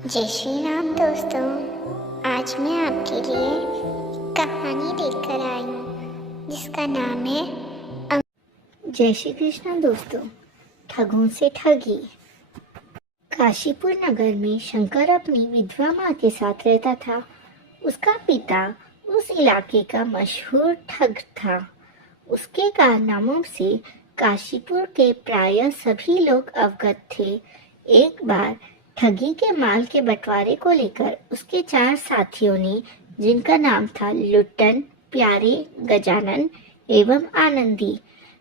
जय श्री राम दोस्तों। आज मैं आपके लिए कहानी लेकर आई हूँ जिसका नाम है जय श्री कृष्ण दोस्तों, ठगों से ठगी। काशीपुर नगर में शंकर अपनी विधवा माँ के साथ रहता था। उसका पिता उस इलाके का मशहूर ठग था। उसके कारनामों से काशीपुर के प्रायः सभी लोग अवगत थे। एक बार ठगी के माल के बंटवारे को लेकर उसके 4 साथियों ने, जिनका नाम था लुट्टन, प्यारे, गजानन एवं आनंदी,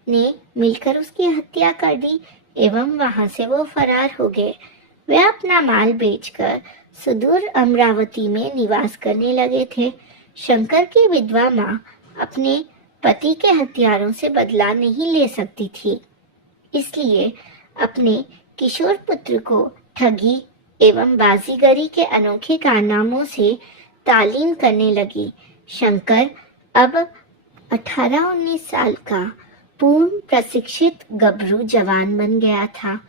ने मिलकर उसकी हत्या कर दी एवं वहां से वो फरार हो गए। वे अपना माल बेचकर सुदूर अमरावती में निवास करने लगे थे। शंकर की विधवा माँ अपने पति के हथियारों से बदला नहीं ले सकती थी, इसलिए अपने किशोर पुत्र को ठगी एवं बाजीगरी के अनोखे कारनामों से तालीम करने लगी। शंकर अब 18-19 साल का पूर्ण प्रशिक्षित गबरू जवान बन गया था।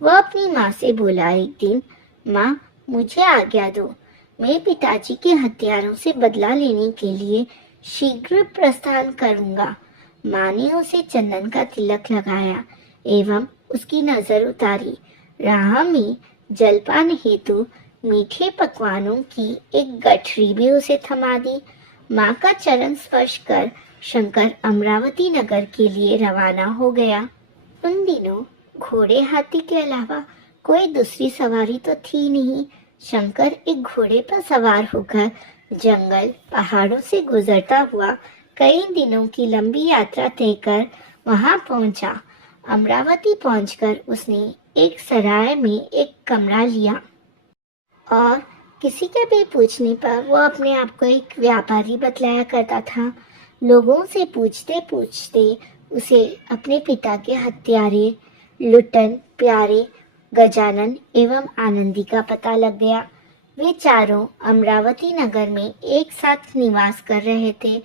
वह अपनी माँ से बोला एक दिन, माँ मुझे आज्ञा दो, मैं पिताजी के हथियारों से बदला लेने के लिए शीघ्र प्रस्थान करूंगा। माँ ने उसे चंदन का तिलक लगाया एवं उसकी नजर उतारी। राह में जलपान हेतु मीठे पकवानों की एक गठरी भी उसे थमा दी। माँ का चरण स्पर्श कर शंकर अमरावती नगर के लिए रवाना हो गया। उन दिनों घोड़े हाथी के अलावा कोई दूसरी सवारी तो थी नहीं। शंकर एक घोड़े पर सवार होकर जंगल पहाड़ों से गुजरता हुआ कई दिनों की लंबी यात्रा तय कर वहां पहुंचा। अमरावती पहुंचकर उसने एक सराय में एक कमरा लिया और किसी के भी पूछने पर वो अपने आप को एक व्यापारी बतलाया करता था। लोगों से पूछते पूछते उसे अपने पिता के हत्यारे लुट्टन, प्यारे, गजानन एवं आनंदी का पता लग गया। वे चारों अमरावती नगर में एक साथ निवास कर रहे थे।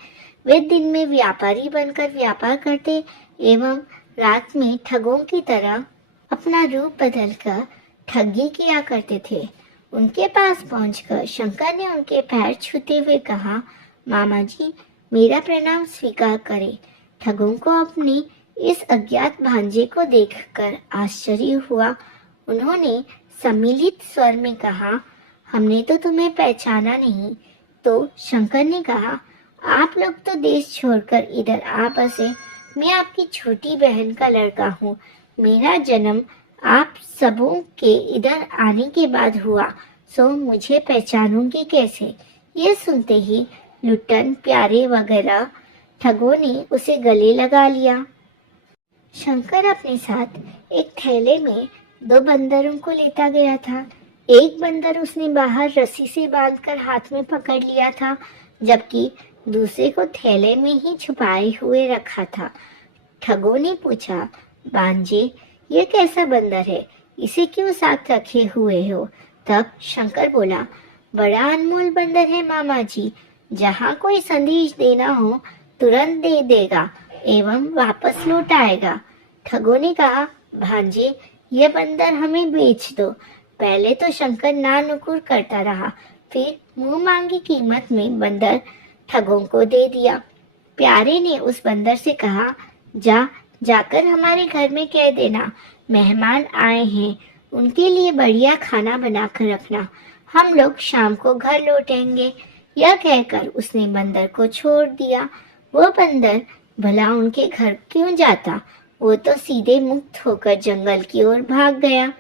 वे दिन में व्यापारी बनकर व्यापार करते एवं रात में ठगों की तरह अपना रूप बदलकर ठगी किया करते थे। उनके पास पहुंचकर शंकर ने उनके पैर छूते हुए कहा, मामा जी मेरा प्रणाम स्वीकार करें। ठगों को अपने इस अज्ञात भांजे को देखकर आश्चर्य हुआ। उन्होंने सम्मिलित स्वर में कहा, हमने तो तुम्हें पहचाना नहीं। तो शंकर ने कहा, आप लोग तो देश छोड़कर इधर आ बसे। मैं आपकी छोटी बहन का लड़का हूँ। मेरा जन्म आप सबों के इधर आने के बाद हुआ, सो मुझे पहचानोंगे कैसे? ये सुनते ही लुट्टन, प्यारे वगैरह ठगों ने उसे गले लगा लिया। शंकर अपने साथ एक थैले में 2 बंदरों को लेता गया था। एक बंदर उसने बाहर रस्सी से बांधकर हाथ में पकड़ लिया था, जबकि दूसरे को थैले में ही छुपाए हुए रखा था। ठगों ने पूछा, बांजे ये कैसा बंदर है, इसे क्यों साथ रखे हुए हो? तब शंकर बोला, बड़ा अनमोल बंदर है मामा जी, जहाँ कोई संदेश देना हो तुरंत दे देगा एवं वापस लौट आएगा। ठगों ने कहा, भांजे ये बंदर हमें बेच दो। पहले तो शंकर ना नुकुर करता रहा, फिर मुंह मांगी कीमत में बंदर ठगों को दे दिया। प्यारे ने उस बंदर से कहा, जाकर हमारे घर में कह देना मेहमान आए हैं, उनके लिए बढ़िया खाना बनाकर रखना, हम लोग शाम को घर लौटेंगे। यह कहकर उसने बंदर को छोड़ दिया। वो बंदर भला उनके घर क्यों जाता, वो तो सीधे मुक्त होकर जंगल की ओर भाग गया।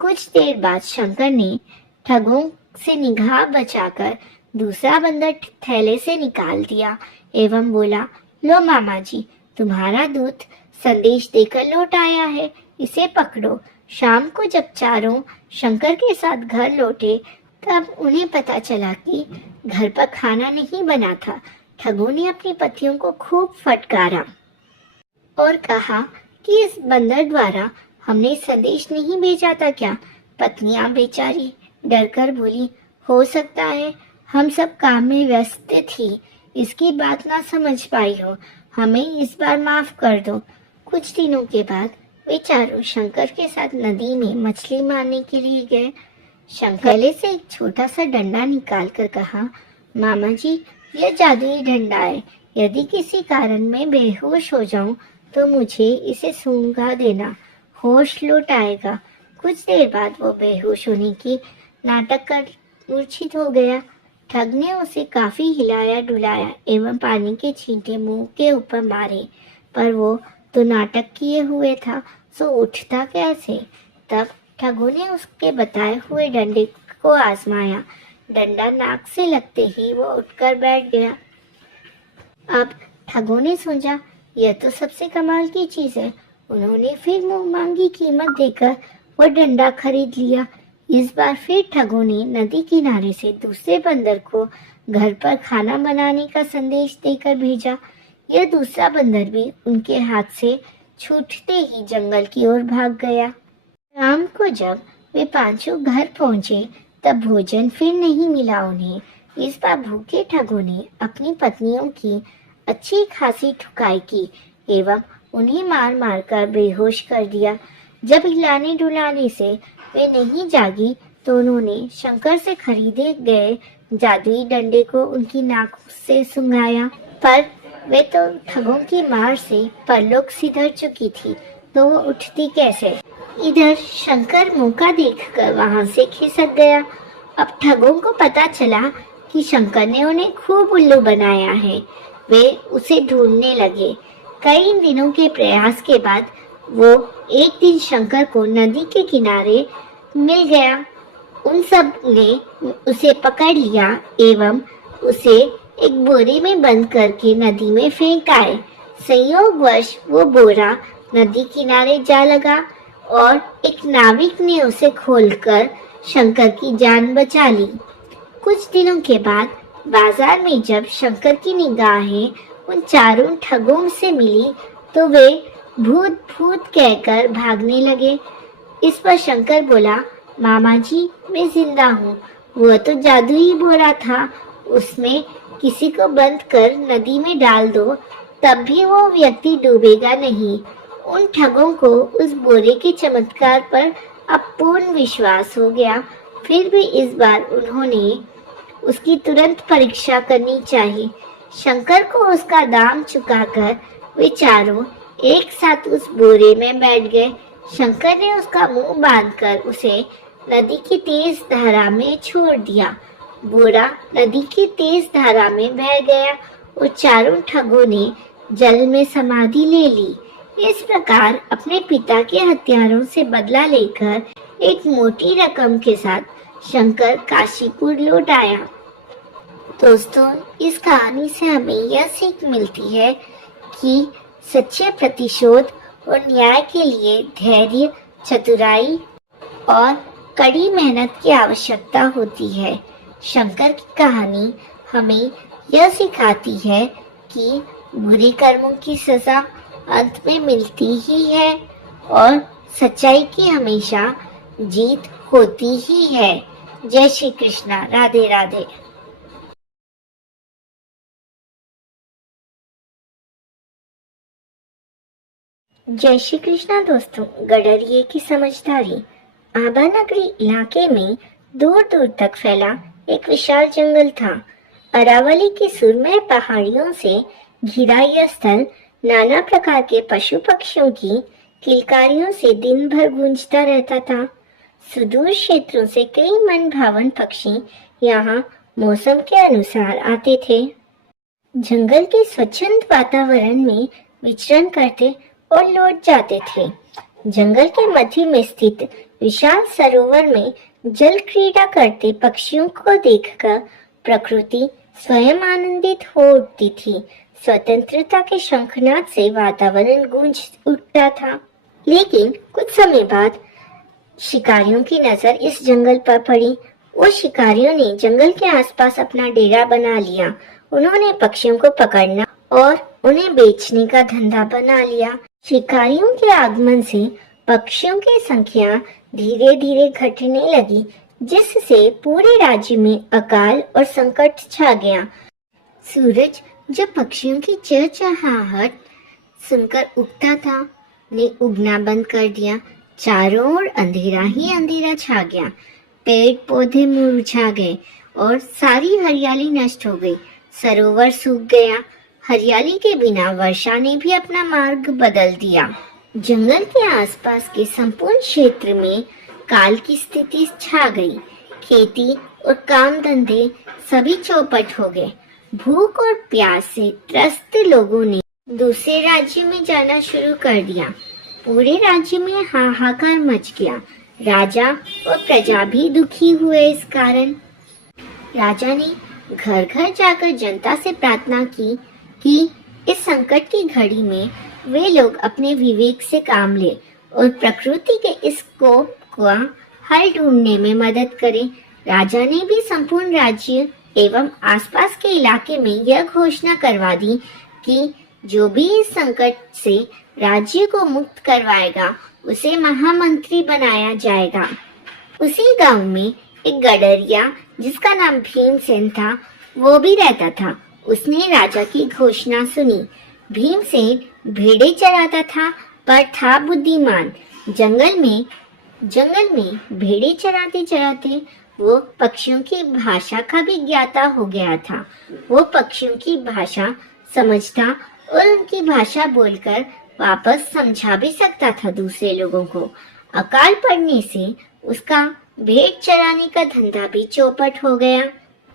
कुछ देर बाद शंकर ने ठगों से निगाह बचाकर दूसरा बंदर थैले से निकाल दिया एवं बोला, लो मामा जी तुम्हारा दूत संदेश देकर लौट आया है, इसे पकड़ो। शाम को जब चारों शंकर के साथ घर लौटे तब उन्हें पता चला कि घर पर खाना नहीं बना था। ठगों ने अपनी पत्नियों को खूब फटकारा और कहा कि इस बंदर द्वारा हमने संदेश नहीं भेजा था क्या? पत्नियां बेचारी डरकर बोली, हो सकता है हम सब काम में व्यस्त थी, इसकी बात ना समझ पाई हो, हमें इस बार माफ कर दो। कुछ दिनों के बाद वे चारों शंकर के साथ नदी में मछली मारने के लिए गए। शंकर से एक छोटा सा डंडा निकाल कर कहा, मामा जी, यह जादुई डंडा है। यदि किसी कारण मैं बेहोश हो जाऊं तो मुझे इसे सूंघा देना, होश लौट आएगा। कुछ देर बाद वो बेहोश होने की नाटक कर मूर्छित हो गया। ठग ने उसे काफी हिलाया डुलाया एवं पानी के छींटे मुंह के ऊपर मारे, पर वो तो नाटक किए हुए था, सो उठता कैसे। तब ठगों ने उसके बताए हुए डंडे को आजमाया। डंडा नाक से लगते ही वो उठकर बैठ गया। अब ठगों ने सोचा, यह तो सबसे कमाल की चीज है। उन्होंने फिर मुंह मांगी कीमत देकर वह डंडा खरीद लिया। इस बार फिर ठगों ने नदी किनारे से दूसरे बंदर को घर पर खाना बनाने का संदेश देकर भेजा। यह दूसरा बंदर भी उनके हाथ से छूटते ही जंगल की ओर भाग गया। शाम को जब वे पांचों घर पहुंचे तब भोजन फिर नहीं मिला उन्हें। इस बार भूखे ठगों ने अपनी पत्नियों की अच्छी खासी ठुकाई की एवं उन्हें मार मार कर बेहोश कर दिया। जब हिलाने डुलाने से वे नहीं जागी तो उन्होंने शंकर से खरीदे गए जादुई डंडे को उनकी नाक से सूंघाया, पर वे तो ठगों की मार से परलोक सिधर चुकी थी, तो वो उठती कैसे। इधर शंकर मौका देखकर वहां से खिसक गया। अब ठगों को पता चला कि शंकर ने उन्हें खूब उल्लू बनाया है। वे उसे ढूंढने लगे। कई दिनों के प्रयास के बाद वो एक दिन शंकर को नदी के किनारे मिल गया। उन सब ने उसे पकड़ लिया एवं उसे एक बोरे में बंद करके नदी में फेंक आए। संयोगवश वो बोरा नदी किनारे जा लगा और एक नाविक ने उसे खोलकर शंकर की जान बचा ली। कुछ दिनों के बाद बाजार में जब शंकर की निगाहें उन चारों ठगों से मिली तो वे भूत भूत कहकर भागने लगे। इस पर शंकर बोला, मामा जी, मैं जिंदा हूँ। वह तो जादुई बोरा था, उसमें किसी को बंद कर नदी में डाल दो तब भी वो व्यक्ति डूबेगा नहीं। उन ठगों को उस बोरे के चमत्कार पर अब पूर्ण विश्वास हो गया। फिर भी इस बार उन्होंने उसकी तुरंत परीक्षा करनी चाहिए। शंकर को उसका दाम चुकाकर वे चारों एक साथ उस बोरे में बैठ गए। शंकर ने उसका मुंह बांधकर उसे नदी की तेज धारा में छोड़ दिया। बोरा नदी की तेज धारा में बह गया और चारों ठगों ने जल में समाधि ले ली। इस प्रकार अपने पिता के हत्यारों से बदला लेकर एक मोटी रकम के साथ शंकर काशीपुर लौट आया। दोस्तों, इस कहानी से हमें यह सीख मिलती है कि सच्चे प्रतिशोध और न्याय के लिए धैर्य, चतुराई और कड़ी मेहनत की आवश्यकता होती है। शंकर की कहानी हमें यह सिखाती है कि बुरे कर्मों की सजा अंत में मिलती ही है और सच्चाई की हमेशा जीत होती ही है। जय श्री कृष्णा। राधे राधे। जय श्री कृष्णा दोस्तों। गडरिये की समझदारी। आबा नगरी इलाके में दूर दूर तक फैला एक विशाल जंगल था। अरावली की सुरमय पहाड़ियों से घिरा यह स्थल नाना प्रकार के पशु पक्षियों की किलकारियों से दिन भर गूंजता रहता था। सुदूर क्षेत्रों से कई मन भावन पक्षी यहाँ मौसम के अनुसार आते थे। जंगल के स्वच्छंद वातावरण में विचरण करते और लौट जाते थे। जंगल के मध्य में स्थित विशाल सरोवर में जल क्रीड़ा करते पक्षियों को देखकर प्रकृति स्वयं आनंदित हो उठती थी। स्वतंत्रता के शंखनाद से वातावरण गूंज उठता था। लेकिन कुछ समय बाद शिकारियों की नजर इस जंगल पर पड़ी। वो शिकारियों ने जंगल के आसपास अपना डेरा बना लिया। उन्होंने पक्षियों को पकड़ना और उन्हें बेचने का धंधा बना लिया। शिकारियों के आगमन से पक्षियों की संख्या धीरे धीरे घटने लगी, जिससे पूरे राज्य में अकाल और संकट छा गया। सूरज जब पक्षियों की चहचहाहट सुनकर उगता था, ने उगना बंद कर दिया। चारों ओर अंधेरा ही अंधेरा छा गया। पेड़ पौधे मुरझा गए और सारी हरियाली नष्ट हो गई। सरोवर सूख गया। हरियाली के बिना वर्षा ने भी अपना मार्ग बदल दिया। जंगल के आसपास के संपूर्ण क्षेत्र में काल की स्थिति छा गई। खेती और काम धंधे सभी चौपट हो गए। भूख और प्यास से त्रस्त लोगों ने दूसरे राज्य में जाना शुरू कर दिया। पूरे राज्य में हाहाकार मच गया। राजा और प्रजा भी दुखी हुए। इस कारण राजा ने घर घर जाकर जनता से प्रार्थना की कि इस संकट की घड़ी में वे लोग अपने विवेक से काम ले और प्रकृति के इस कोप का हल ढूंढने में मदद करें। राजा ने भी संपूर्ण राज्य एवं आसपास के इलाके में यह घोषणा करवा दी कि जो भी इस संकट से राज्य को मुक्त करवाएगा उसे महामंत्री बनाया जाएगा। उसी गांव में एक गडरिया जिसका नाम भीमसेन था, वो भी रहता था। उसने राजा की घोषणा सुनी। भीमसेन भेड़े चराता था पर था बुद्धिमान। जंगल में भेड़े चराते चराते वो पक्षियों की भाषा का भी ज्ञाता हो गया था। वो पक्षियों की भाषा समझता और उनकी भाषा बोलकर वापस समझा भी सकता था दूसरे लोगों को। अकाल पड़ने से उसका भेड़ चराने का धंधा भी चौपट हो गया।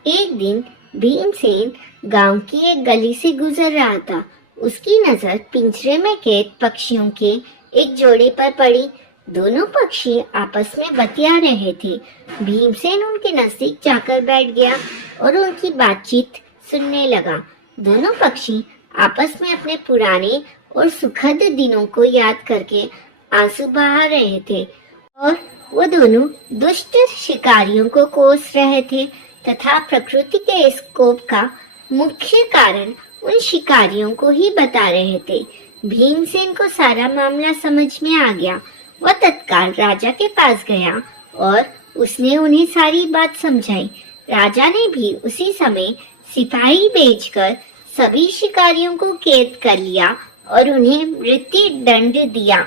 एक दिन भीमसेन गांव की एक गली से गुजर रहा था। उसकी नजर पिंजरे में कैद पक्षियों के एक जोड़े पर पड़ी। दोनों पक्षी आपस में बतिया रहे थे। भीमसेन उनके नजदीक जाकर बैठ गया और उनकी बातचीत सुनने लगा। दोनों पक्षी आपस में अपने पुराने और सुखद दिनों को याद करके आंसू बहा रहे थे और वो दोनों दुष्ट शिकारियों को कोस रहे थे तथा प्रकृति के इस कोप का मुख्य कारण उन शिकारियों को ही बता रहे थे। भीमसेन को सारा मामला समझ में आ गया। वह तत्काल राजा के पास गया और उसने उन्हें सारी बात समझाई। राजा ने भी उसी समय सिपाही भेजकर सभी शिकारियों को कैद कर लिया और उन्हें मृत्यु दंड दिया।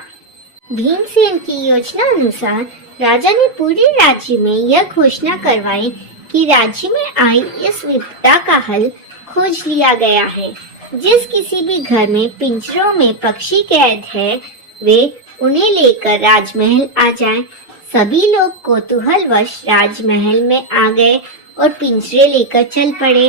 भीमसेन की योजना अनुसार राजा ने पूरे राज्य में यह घोषणा करवाई कि राज्य में आई इस विपदा का हल खोज लिया गया है। जिस किसी भी घर में पिंजरों में पक्षी कैद है वे उन्हें लेकर राजमहल आ जाएं। सभी लोग कौतूहलवश राजमहल में आ गए और पिंजरे लेकर चल पड़े।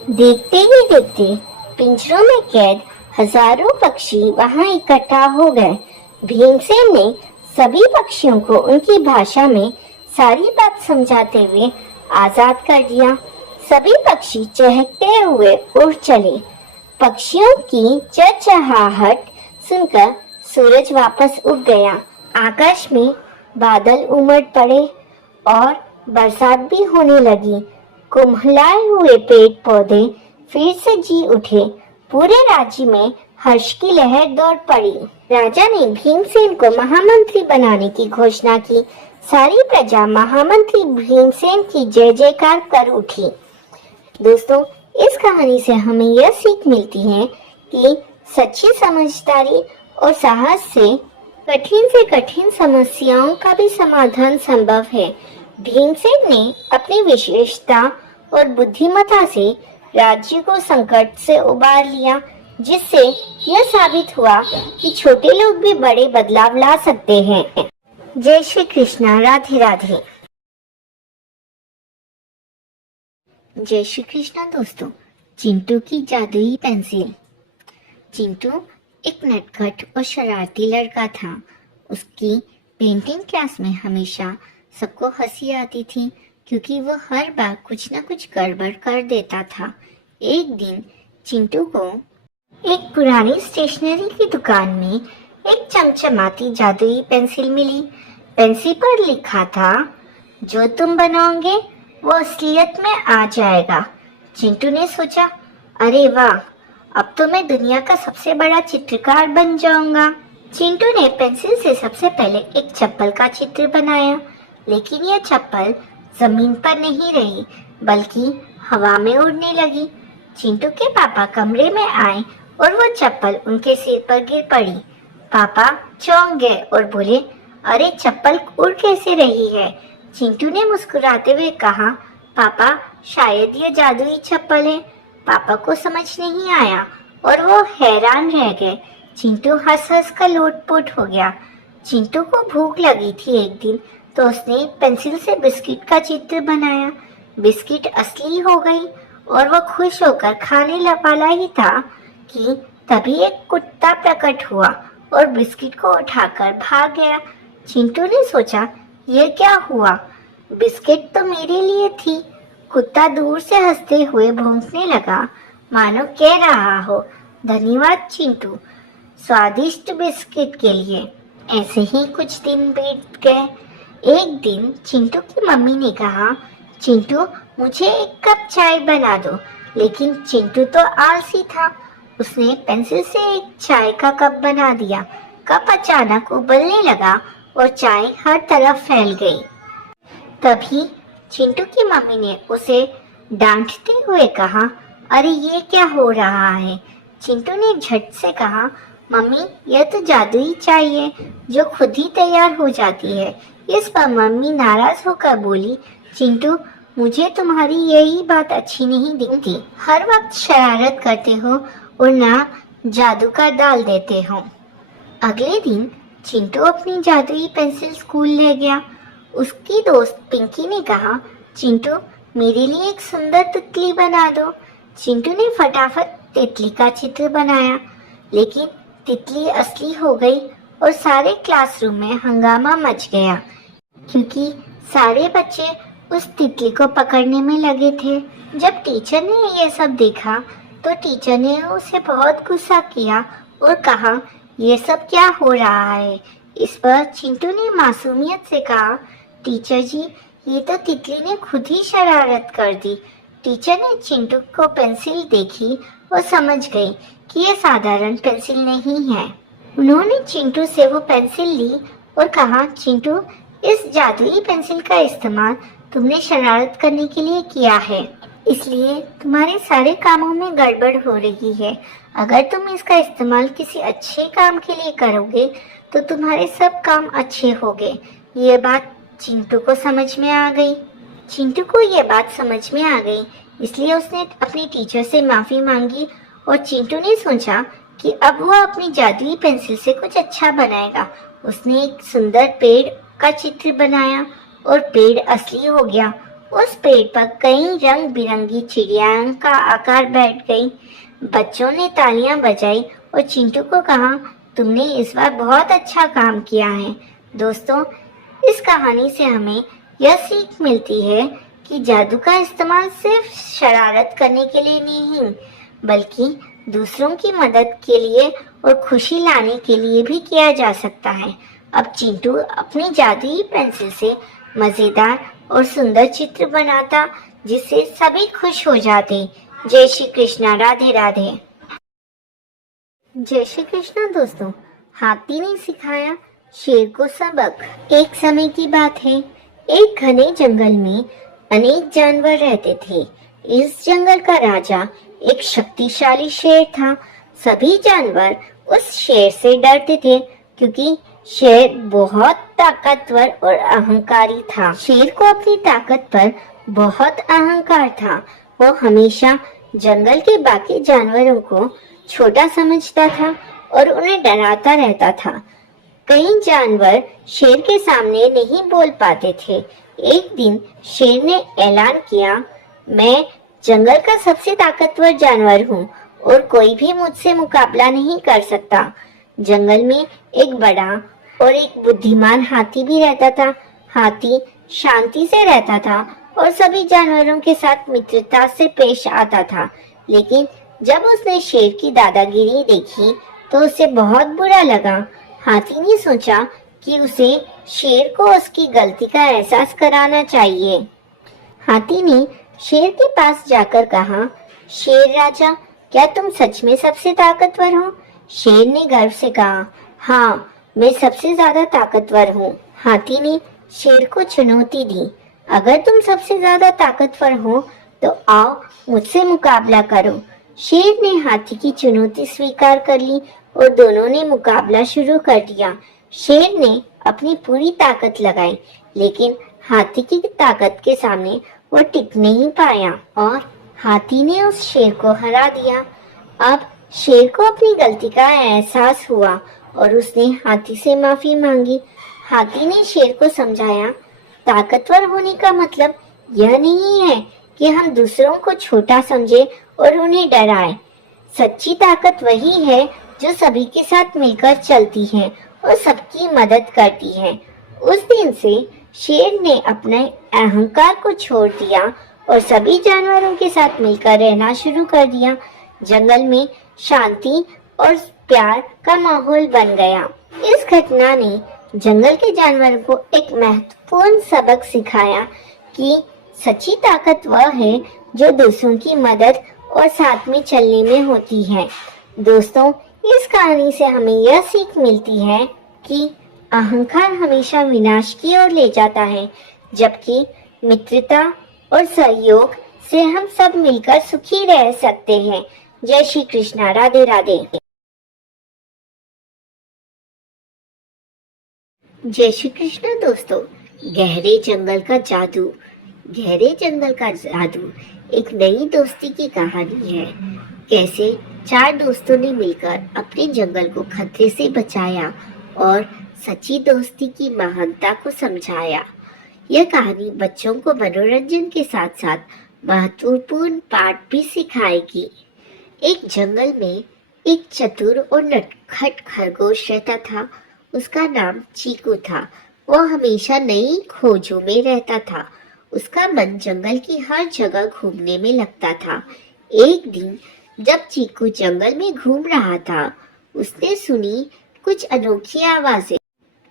देखते ही देखते पिंजरों में कैद हजारों पक्षी वहां इकट्ठा हो गए। भीमसेन ने सभी पक्षियों को उनकी भाषा में सारी बात समझाते हुए आजाद कर दिया। सभी पक्षी चहकते हुए उड़ चले। पक्षियों की चहचहाहट सुनकर सूरज वापस उग गया। आकाश में बादल उमड़ पड़े और बरसात भी होने लगी। कुम्हलाए हुए पेड़ पौधे फिर से जी उठे। पूरे राज्य में हर्ष की लहर दौड़ पड़ी। राजा ने भीमसेन को महामंत्री बनाने की घोषणा की। सारी प्रजा महामंत्री भीमसेन की जय जयकार कर उठी। दोस्तों, इस कहानी से हमें यह सीख मिलती है कि सच्ची समझदारी और साहस से कठिन समस्याओं का भी समाधान संभव है। भीमसेन ने अपनी विशेषता और बुद्धिमत्ता से राज्य को संकट से उबार लिया, जिससे यह साबित हुआ कि छोटे लोग भी बड़े बदलाव ला सकते हैं। जय श्री कृष्णा। राधे राधे। जय श्री कृष्णा दोस्तों। चिंटू की जादुई पेंसिल। चिंटू एक नटखट और शरारती लड़का था। उसकी पेंटिंग क्लास में हमेशा सबको हंसी आती थी क्योंकि वो हर बार कुछ न कुछ गड़बड़ कर देता था। एक दिन चिंटू को एक पुरानी स्टेशनरी की दुकान में एक चमचमाती जादुई पेंसिल मिली। पेंसिल पर लिखा था, जो तुम बनाओगे वो असलियत में आ जाएगा। चिंटू ने सोचा, अरे वाह, अब तो मैं दुनिया का सबसे बड़ा चित्रकार बन जाऊंगा। चिंटू ने पेंसिल से सबसे पहले एक चप्पल का चित्र बनाया, लेकिन यह चप्पल जमीन पर नहीं रही बल्कि हवा में उड़ने लगी। चिंटू के पापा कमरे में आए और वो चप्पल उनके सिर पर गिर पड़ी। पापा चौंक गए और बोले, अरे चप्पल उड़ कैसे रही है? चिंटू ने मुस्कुराते हुए कहा, पापा शायद ये जादुई चप्पल है। पापा को समझ नहीं आया और वो हैरान रह गए। चिंटू हंस हंस कर लोटपोट हो गया। चिंटू को भूख लगी थी एक दिन, तो उसने पेंसिल से बिस्किट का चित्र बनाया। बिस्किट असली हो गई और वह खुश होकर खाने वाला ही था कि तभी एक कुत्ता प्रकट हुआ और बिस्किट को उठाकर भाग गया। चिंटू ने सोचा, यह क्या हुआ? बिस्किट तो मेरे लिए थी। कुत्ता दूर से हंसते हुए भौंकने लगा, मानो कह रहा हो, धन्यवाद चिंटू, स्वादिष्ट बिस्किट के लिए। ऐसे ही कुछ दिन बीत गए। एक दिन चिंटू की मम्मी ने कहा, चिंटू मुझे एक कप चाय बना दो। लेकिन चिंटू तो आलसी था। उसने पेंसिल से एक चाय का कप बना दिया। कप अचानक उबलने लगा और चाय हर तरफ फैल गई। तभी चिंटू की मम्मी ने उसे डांटते हुए कहा, अरे ये क्या हो रहा है? चिंटू ने झट से कहा, मम्मी यह तो जादुई चाय है जो खुद ही तैयार हो जाती है। इस पर मम्मी नाराज होकर बोली, चिंटू मुझे तुम्हारी यही बात अच्छी नहीं दिखती। हर वक्त शरारत करते हो और ना जादू का डाल देते हो। अगले दिन चिंटू अपनी जादुई पेंसिल स्कूल ले गया। उसकी दोस्त पिंकी ने कहा, चिंटू मेरे लिए एक सुंदर तितली बना दो। चिंटू ने फटाफट तितली का चित्र बनाया, लेकिन तितली असली हो गई और सारे क्लासरूम में हंगामा मच गया, क्योंकि सारे बच्चे उस तितली को पकड़ने में लगे थे। जब टीचर ने ये सब देखा तो टीचर ने उसे बहुत गुस्सा किया और कहा, ये सब क्या हो रहा है? इस पर चिंटू ने मासूमियत से कहा, टीचर जी ये तो तितली ने खुद ही शरारत कर दी। टीचर ने चिंटू को पेंसिल देखी और समझ गई कि ये साधारण पेंसिल नहीं है। उन्होंने चिंटू से वो पेंसिल ली और कहा, चिंटू इस जादुई पेंसिल का इस्तेमाल तुमने शरारत करने के लिए किया है, इसलिए तुम्हारे सारे कामों में गड़बड़ हो रही है। अगर तुम इसका इस्तेमाल किसी अच्छे काम के लिए करोगे तो तुम्हारे सब काम अच्छे होंगे। ये बात चिंटू को समझ में आ गई। चिंटू को ये बात समझ में आ गई, इसलिए उसने अपनी टीचर से माफी मांगी और चिंटू ने सोचा कि अब वह अपनी जादुई पेंसिल से कुछ अच्छा बनाएगा। उसने एक सुंदर पेड़ का चित्र बनाया और पेड़ असली हो गया। उस पेड़ पर कई रंग बिरंगी चिड़ियां का आकार बैठ गई। बच्चों ने तालियां बजाई और चिंटू को कहा, तुमने इस बार बहुत अच्छा काम किया है। दोस्तों, इस कहानी से हमें यह सीख मिलती है कि जादू का इस्तेमाल सिर्फ शरारत करने के लिए नहीं, बल्कि दूसरों की मदद के लिए और खुशी लाने के लिए भी किया जा सकता है। अब चिंटू अपनी जादुई पेंसिल से मजेदार और सुंदर चित्र बनाता, जिससे सभी खुश हो जाते। जय श्री कृष्णा, राधे राधे। जय श्री कृष्णा दोस्तों। हाथी ने सिखाया शेर को सबक। एक समय की बात है, एक घने जंगल में अनेक जानवर रहते थे। इस जंगल का राजा एक शक्तिशाली शेर था। सभी जानवर उस शेर से डरते थे, क्योंकि शेर बहुत ताकतवर और अहंकारी था। शेर को अपनी ताकत पर बहुत अहंकार था। वो हमेशा जंगल के बाकी जानवरों को छोटा समझता था और उन्हें डराता रहता था। कई जानवर शेर के सामने नहीं बोल पाते थे। एक दिन शेर ने ऐलान किया, मैं जंगल का सबसे ताकतवर जानवर हूँ और कोई भी मुझसे मुकाबला नहीं कर सकता। जंगल में एक बड़ा और एक बुद्धिमान हाथी भी रहता था। हाथी शांति से रहता था और सभी जानवरों के साथ मित्रता से पेश आता था। लेकिन जब उसने शेर की दादागिरी देखी तो उसे बहुत बुरा लगा। हाथी ने सोचा कि उसे शेर को उसकी गलती का एहसास कराना चाहिए। हाथी ने शेर के पास जाकर कहा, शेर राजा, क्या तुम सच में सबसे ताकतवर हो? शेर ने गर्व से कहा, हाँ, मैं सबसे ज्यादा ताकतवर हूँ। हाथी ने शेर को चुनौती दी, अगर तुम सबसे ज्यादा ताकतवर हो तो आओ मुझसे मुकाबला करो। शेर ने हाथी की चुनौती स्वीकार कर ली और दोनों ने मुकाबला शुरू कर दिया। शेर ने अपनी पूरी ताकत लगाई, लेकिन हाथी की ताकत के सामने वो टिक नहीं पाया और हाथी ने उस शेर को हरा दिया। अब शेर को अपनी गलती का एहसास हुआ और उसने हाथी से माफी मांगी। हाथी ने शेर को समझाया, ताकतवर होने का मतलब यह नहीं है कि हम दूसरों को छोटा समझे और उन्हें डराए। सच्ची ताकत वही है जो सभी के साथ मिलकर चलती है और सबकी मदद करती है। उस दिन से शेर ने अपने अहंकार को छोड़ दिया और सभी जानवरों के साथ मिलकर रहना शुरू कर दिया। जंगल में शांति और प्यार का माहौल बन गया। इस घटना ने जंगल के जानवरों को एक महत्वपूर्ण सबक सिखाया कि सच्ची ताकत वह है जो दूसरों की मदद और साथ में चलने में होती है। दोस्तों, इस कहानी से हमें यह सीख मिलती है कि अहंकार हमेशा विनाश की ओर ले जाता है, जबकि मित्रता और सहयोग से हम सब मिलकर सुखी रह सकते हैं। जय श्री कृष्णा। राधे राधे। जय श्री कृष्ण दोस्तों। गहरे जंगल का जादू। गहरे जंगल का जादू एक नई दोस्ती की कहानी है। कैसे चार दोस्तों ने मिलकर अपने जंगल को खतरे से बचाया और सच्ची दोस्ती की महानता को समझाया। यह कहानी बच्चों को मनोरंजन के साथ साथ महत्वपूर्ण पाठ भी सिखाएगी। एक जंगल में एक चतुर और नटखट खरगोश रहता था। उसका नाम चीकू था। वह हमेशा नई खोजों में रहता था। उसका मन जंगल की हर जगह घूमने में लगता था। एक दिन जब चीकू जंगल में घूम रहा था, उसने सुनी कुछ अनोखी आवाजें।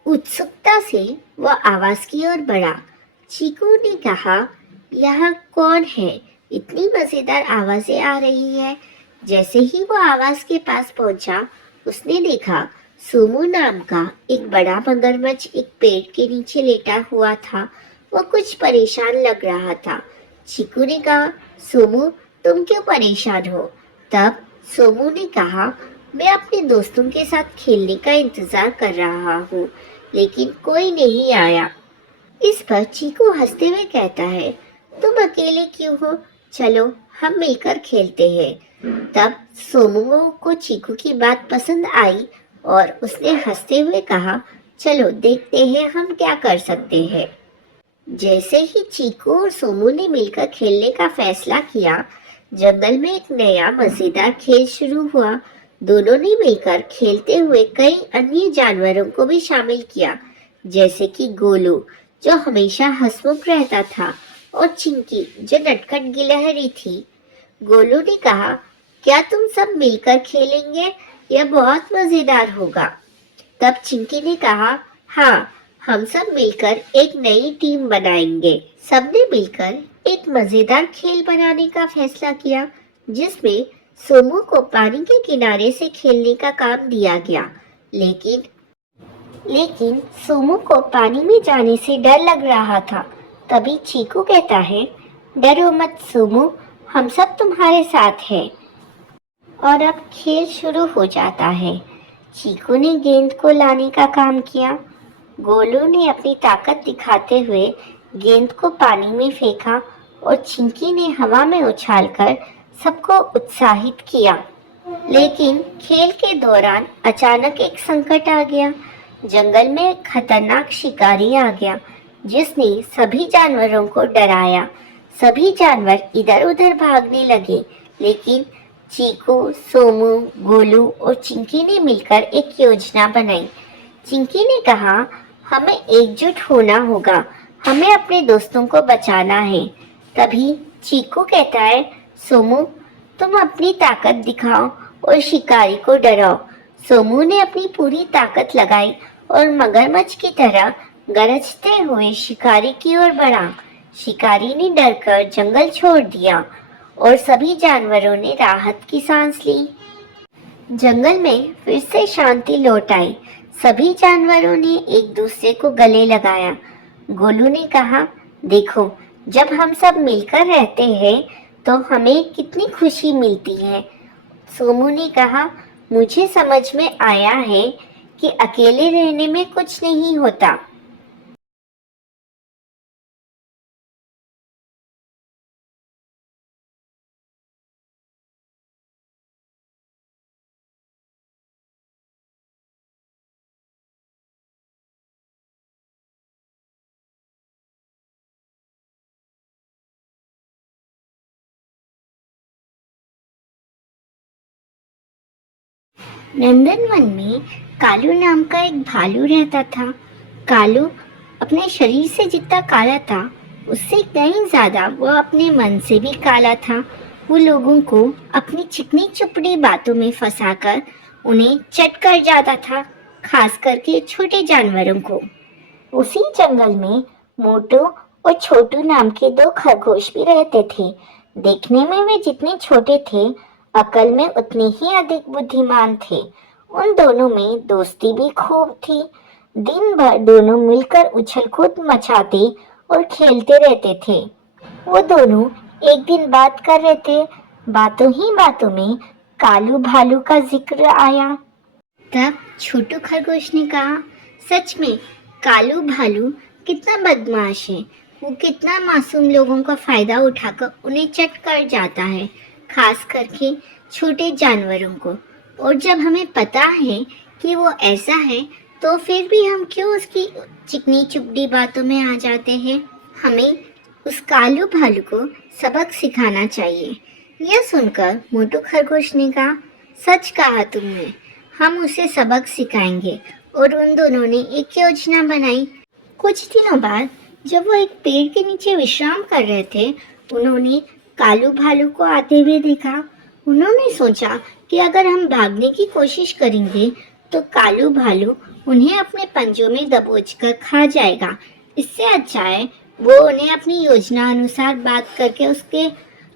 उत्सुकता से वह आवाज की ओर बढ़ा। चीकू ने कहा, यहाँ कौन है? इतनी मजेदार आवाजें आ रही है। जैसे ही वो आवाज के पास पहुंचा, उसने देखा सोमू नाम का एक बड़ा मगरमच्छ एक पेड़ के नीचे लेटा हुआ था। वो कुछ परेशान लग रहा था। चीकू ने कहा, सोमू तुम क्यों परेशान हो? तब सोमू ने कहा, मैं अपने दोस्तों के साथ खेलने का इंतजार कर रहा हूँ, लेकिन कोई नहीं आया। इस पर चीकू हंसते हुए कहता है, तुम अकेले क्यों हो? चलो हम मिलकर खेलते हैं। तब सोमू को चीकू की बात पसंद आई और उसने हंसते हुए कहा, चलो देखते हैं हम क्या कर सकते हैं। जैसे ही चीकू और सोमू ने मिलकर खेलने का फैसला किया, जंगल में एक नया मजेदार खेल शुरू हुआ। दोनों ने मिलकर खेलते हुए कई अन्य जानवरों को भी शामिल किया, जैसे कि गोलू जो हमेशा हंसमुख रहता था और चिंकी जो नटखट गिलहरी थी। गोलू ने कहा, क्या तुम सब मिलकर खेलेंगे? यह बहुत मजेदार होगा। तब चिंकी ने कहा, हाँ, हम सब मिलकर एक नई टीम बनाएंगे। सबने मिलकर एक मजेदार खेल बनाने का फैसला किया, जिसमें सोमू को पानी के किनारे से खेलने का काम दिया गया। लेकिन सोमू को पानी में जाने से डर लग रहा था। तभी चीकू कहता है, डरो मत सोमू, हम सब तुम्हारे साथ हैं। और अब खेल शुरू हो जाता है। चीकू ने गेंद को लाने का काम किया। गोलू ने अपनी ताकत दिखाते हुए गेंद को पानी में फेंका और चिंकी ने हवा में उछालकर सबको उत्साहित किया। लेकिन खेल के दौरान अचानक एक संकट आ गया। जंगल में एक खतरनाक शिकारी आ गया, जिसने सभी जानवरों को डराया। सभी जानवर इधर उधर भागने लगे, लेकिन चीकू, सोमू, गोलू और चिंकी ने मिलकर एक योजना बनाई। चिंकी ने कहा, हमें एकजुट होना होगा, हमें अपने दोस्तों को बचाना है। तभी चीकू कहता है, सोमू तुम अपनी ताकत दिखाओ और शिकारी को डराओ। सोमू ने अपनी पूरी ताकत लगाई और मगरमच्छ की तरह गरजते हुए शिकारी की ओर बढ़ा। शिकारी ने डरकर जंगल छोड़ दिया और सभी जानवरों ने राहत की सांस ली। जंगल में फिर से शांति लौट आई। सभी जानवरों ने एक दूसरे को गले लगाया। गोलू ने कहा, देखो, जब हम सब मिलकर रहते हैं तो हमें कितनी खुशी मिलती है। सोमू ने कहा, मुझे समझ में आया है कि अकेले रहने में कुछ नहीं होता। नंदनवन में कालू नाम का एक भालू रहता था। कालू अपने शरीर से जितना काला था, उससे कहीं ज्यादा वो अपने मन से भी काला था। वो लोगों को अपनी चिकनी चुपड़ी बातों में फंसाकर उन्हें चट कर जाता था, खास करके छोटे जानवरों को। उसी जंगल में मोटू और छोटू नाम के दो खरगोश भी रहते थे। देखने में वे जितने छोटे थे, अकल में उतने ही अधिक बुद्धिमान थे। उन दोनों में दोस्ती भी खूब थी। दिन भर दोनों मिलकर उछल कूद मचाते और खेलते रहते थे। वो दोनों एक दिन बात कर रहे थे। बातों ही बातों में कालू भालू का जिक्र आया। तब छोटू खरगोश ने कहा, सच में कालू भालू कितना बदमाश है। वो कितना मासूम लोगों का फायदा उठाकर उन्हें चट कर जाता है, खास करके छोटे जानवरों को। और जब हमें पता है कि वो ऐसा है, तो फिर भी हम क्यों उसकी चिकनी चुपड़ी बातों में आ जाते हैं। हमें उस कालू भालू को सबक सिखाना चाहिए। यह सुनकर मोटू खरगोश ने कहा, सच कहा तुमने, हम उसे सबक सिखाएंगे। और उन दोनों ने एक योजना बनाई। कुछ दिनों बाद जब वो एक पेड़ के नीचे विश्राम कर रहे थे, उन्होंने कालू भालू को आते हुए देखा। उन्होंने सोचा कि अगर हम भागने की कोशिश करेंगे तो कालू भालू उन्हें अपने पंजों में दबोचकर खा जाएगा। इससे अच्छा है वो उन्हें अपनी योजना अनुसार बात करके उसके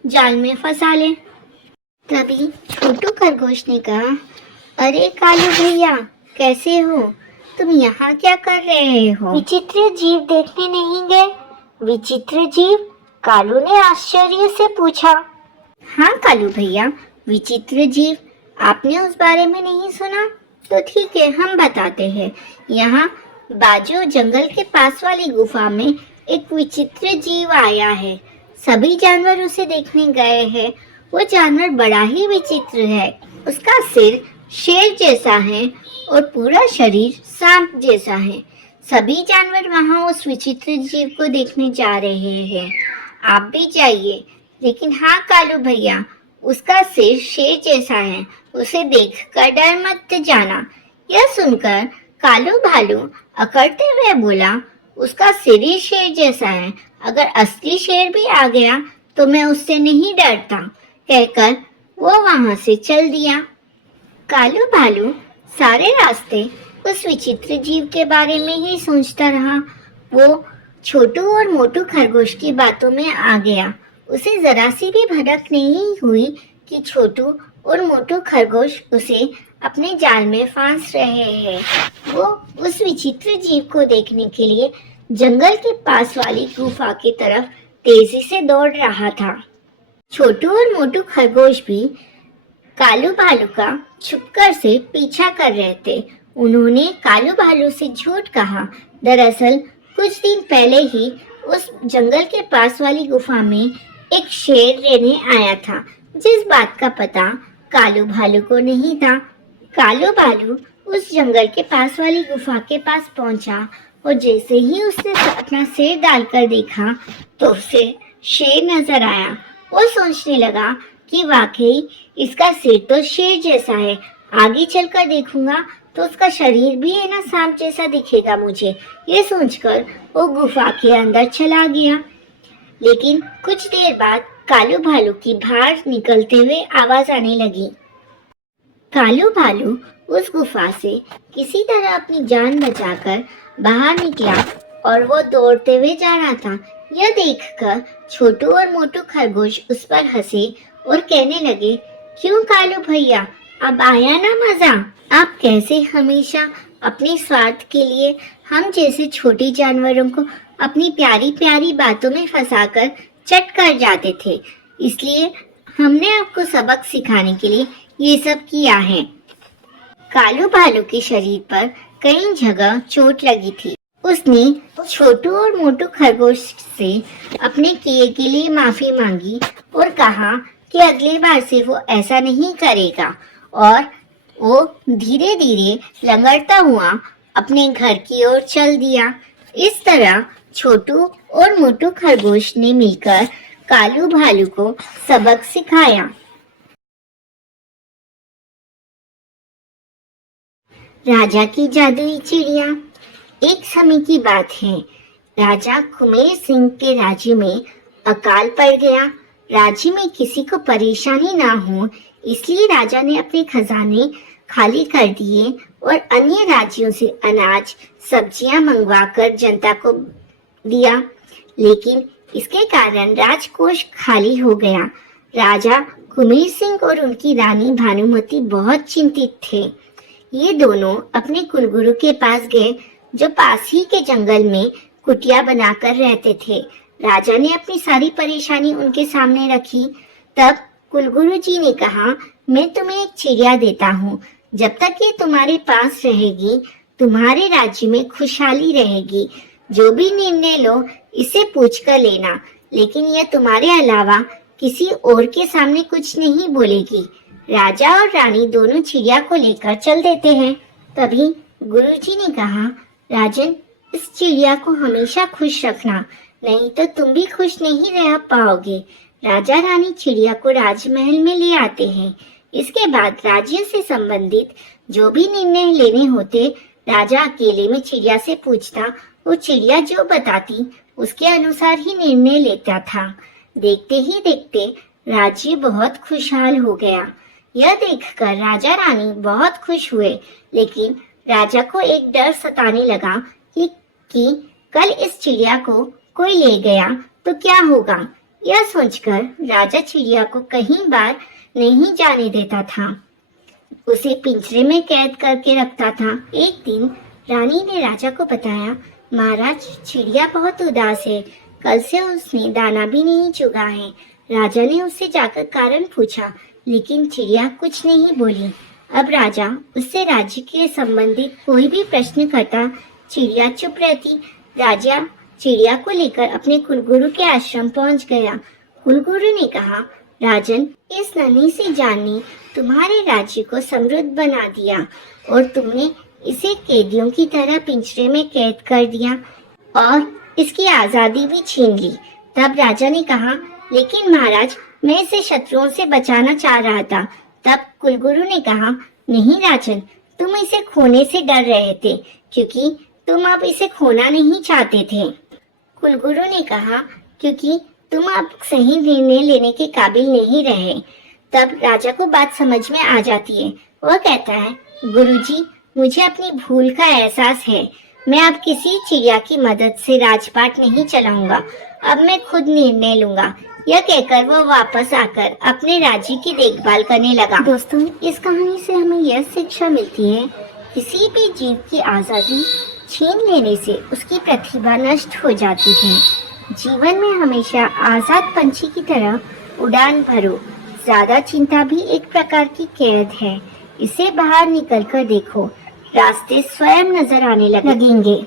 जाल में फंसा ले। तभी छोटू खरगोश ने कहा, अरे कालू भैया, कैसे हो? तुम यहाँ क्या कर रहे हो? विचित्र जीव देखने नहीं गए? विचित्र जीव? कालू ने आश्चर्य से पूछा। हाँ कालू भैया, विचित्र जीव, आपने उस बारे में नहीं सुना? तो ठीक है, हम बताते हैं। यहाँ बाजू जंगल के पास वाली गुफा में एक विचित्र जीव आया है। सभी जानवर उसे देखने गए हैं। वो जानवर बड़ा ही विचित्र है। उसका सिर शेर जैसा है और पूरा शरीर सांप जैसा है। सभी जानवर वहाँ उस विचित्र जीव को देखने जा रहे हैं। आप भी जाइए। लेकिन हाँ कालू भैया, उसका सिर शेर जैसा है, उसे देखकर डर मत जाना। यह सुनकर कालू भालू अकड़ते हुए बोला, उसका सिर ही शेर जैसा है, अगर असली शेर भी आ गया तो मैं उससे नहीं डरता, कहकर वो वहां से चल दिया। कालू भालू सारे रास्ते उस विचित्र जीव के बारे में ही सोचता रहा। वो छोटू और मोटू खरगोश की बातों में आ गया। उसे जरा सी भी भनक नहीं हुई कि छोटू और मोटू खरगोश उसे अपने जाल में फांस रहे हैं। वो उस विचित्र जीव को देखने के लिए जंगल के पास वाली गुफा की तरफ तेजी से दौड़ रहा था। छोटू और मोटू खरगोश भी कालू भालू का छुपकर से पीछा कर रहे थे। उन्होंने कालू भालू से झूठ कहा। दरअसल कुछ दिन पहले ही उस जंगल के पास वाली गुफा में एक शेर रहने आया था, जिस बात का पता कालू भालू को नहीं था। कालू भालू उस जंगल के पास वाली गुफा के पास पहुंचा और जैसे ही उसने अपना सिर डालकर देखा तो उसे शेर नजर आया। वो सोचने लगा कि वाकई इसका सिर तो शेर जैसा है, आगे चलकर देखूंगा तो उसका शरीर भी है ना सांप जैसा दिखेगा मुझे। ये सोचकर वो गुफा के अंदर चला गया। लेकिन कुछ देर बाद कालू भालू की बाहर निकलते हुए आवाज आने लगी। कालू भालू उस गुफा से किसी तरह अपनी जान बचाकर बाहर निकला और वो दौड़ते हुए जा रहा था। यह देखकर छोटू और मोटू खरगोश उस पर हंसे और कहने लगे, क्यों कालू भैया, अब आया ना मजा? आप कैसे हमेशा अपने स्वार्थ के लिए हम जैसे छोटे जानवरों को अपनी प्यारी प्यारी बातों में फंसाकर चट कर जाते थे। इसलिए हमने आपको सबक सिखाने के लिए ये सब किया है। कालू भालू के शरीर पर कई जगह चोट लगी थी। उसने छोटू और मोटू खरगोश से अपने किए के लिए माफी मांगी और कहा कि अगली बार से वो ऐसा नहीं करेगा। और वो धीरे धीरे लंगड़ता हुआ अपने घर की ओर चल दिया। इस तरह छोटू और मोटू खरगोश ने मिलकर कालू भालू को सबक सिखाया। राजा की जादुई चिड़िया। एक समय की बात है, राजा कुमेर सिंह के राज्य में अकाल पड़ गया। राज्य में किसी को परेशानी ना हो, इसलिए राजा ने अपने खजाने खाली कर दिए और अन्य राज्यों से अनाज, सब्जियां मंगवाकर जनता को दिया। लेकिन इसके कारण राजकोष खाली हो गया। राजा कुमेर सिंह और उनकी रानी भानुमती बहुत चिंतित थे। ये दोनों अपने कुलगुरु के पास गए, जो पास ही के जंगल में कुटिया बनाकर रहते थे। राजा ने अपनी सारी परेशानी उनके सामने रखी। तब कुलगुरु जी ने कहा, मैं तुम्हें एक चिड़िया देता हूँ। जब तक ये तुम्हारे पास रहेगी, तुम्हारे राज्य में खुशहाली रहेगी। जो भी निर्णय लो, इसे पूछ कर लेना, लेकिन यह तुम्हारे अलावा किसी और के सामने कुछ नहीं बोलेगी। राजा और रानी दोनों चिड़िया को लेकर चल देते हैं। तभी गुरुजी ने कहा, राजन, इस चिड़िया को हमेशा खुश रखना, नहीं तो तुम भी खुश नहीं रह पाओगे। राजा रानी चिड़िया को राजमहल में ले आते हैं। इसके बाद राज्य से संबंधित जो भी निर्णय लेने होते, राजा अकेले में चिड़िया से पूछता। वो चिड़िया जो बताती उसके अनुसार ही निर्णय लेता था। देखते ही देखते राज्य बहुत खुशहाल हो गया। यह देखकर राजा रानी बहुत खुश हुए, लेकिन राजा को एक डर सताने लगा कि कल इस चिड़िया को कोई ले गया तो क्या होगा। यह सोचकर राजा चिड़िया को कहीं बार नहीं जाने देता था, उसे पिंजरे में कैद करके रखता था। एक दिन रानी ने राजा को बताया, महाराज, चिड़िया बहुत उदास है, कल से उसने दाना भी नहीं चुगा है। राजा ने उससे जाकर कारण पूछा, लेकिन चिड़िया कुछ नहीं बोली। अब राजा उससे राज्य के संबंधित कोई भी प्रश्न करता, चिड़िया चुप रहती। राजा चिड़िया को लेकर अपने कुलगुरु के आश्रम पहुंच गया। कुलगुरु ने कहा, राजन, इस नन्ही सी जान ने तुम्हारे राज्य को समृद्ध बना दिया और तुमने इसे कैदियों की तरह पिंजरे में कैद कर दिया और इसकी आजादी भी छीन ली। तब राजा ने कहा, लेकिन महाराज, मैं इसे शत्रुओं से बचाना चाह रहा था। तब कुलगुरु ने कहा, नहीं राजन, तुम इसे खोने से डर रहे थे, क्योंकि तुम अब इसे खोना नहीं चाहते थे। कुलगुरु ने कहा, क्योंकि तुम अब सही निर्णय लेने के काबिल नहीं रहे। तब राजा को बात समझ में आ जाती है। वह कहता है, गुरुजी, मुझे अपनी भूल का एहसास है। मैं अब किसी चिड़िया की मदद से राजपाट नहीं चलाऊंगा, अब मैं खुद निर्णय लूंगा। यह कहकर वो वापस आकर अपने राज्य की देखभाल करने लगा। दोस्तों, इस कहानी से हमें यह शिक्षा मिलती है, किसी भी जीव की आजादी छीन लेने से उसकी प्रतिभा नष्ट हो जाती है। जीवन में हमेशा आजाद पंछी की तरह उड़ान भरो। ज्यादा चिंता भी एक प्रकार की कैद है। इसे बाहर निकलकर देखो, रास्ते स्वयं नजर आने लगेंगे।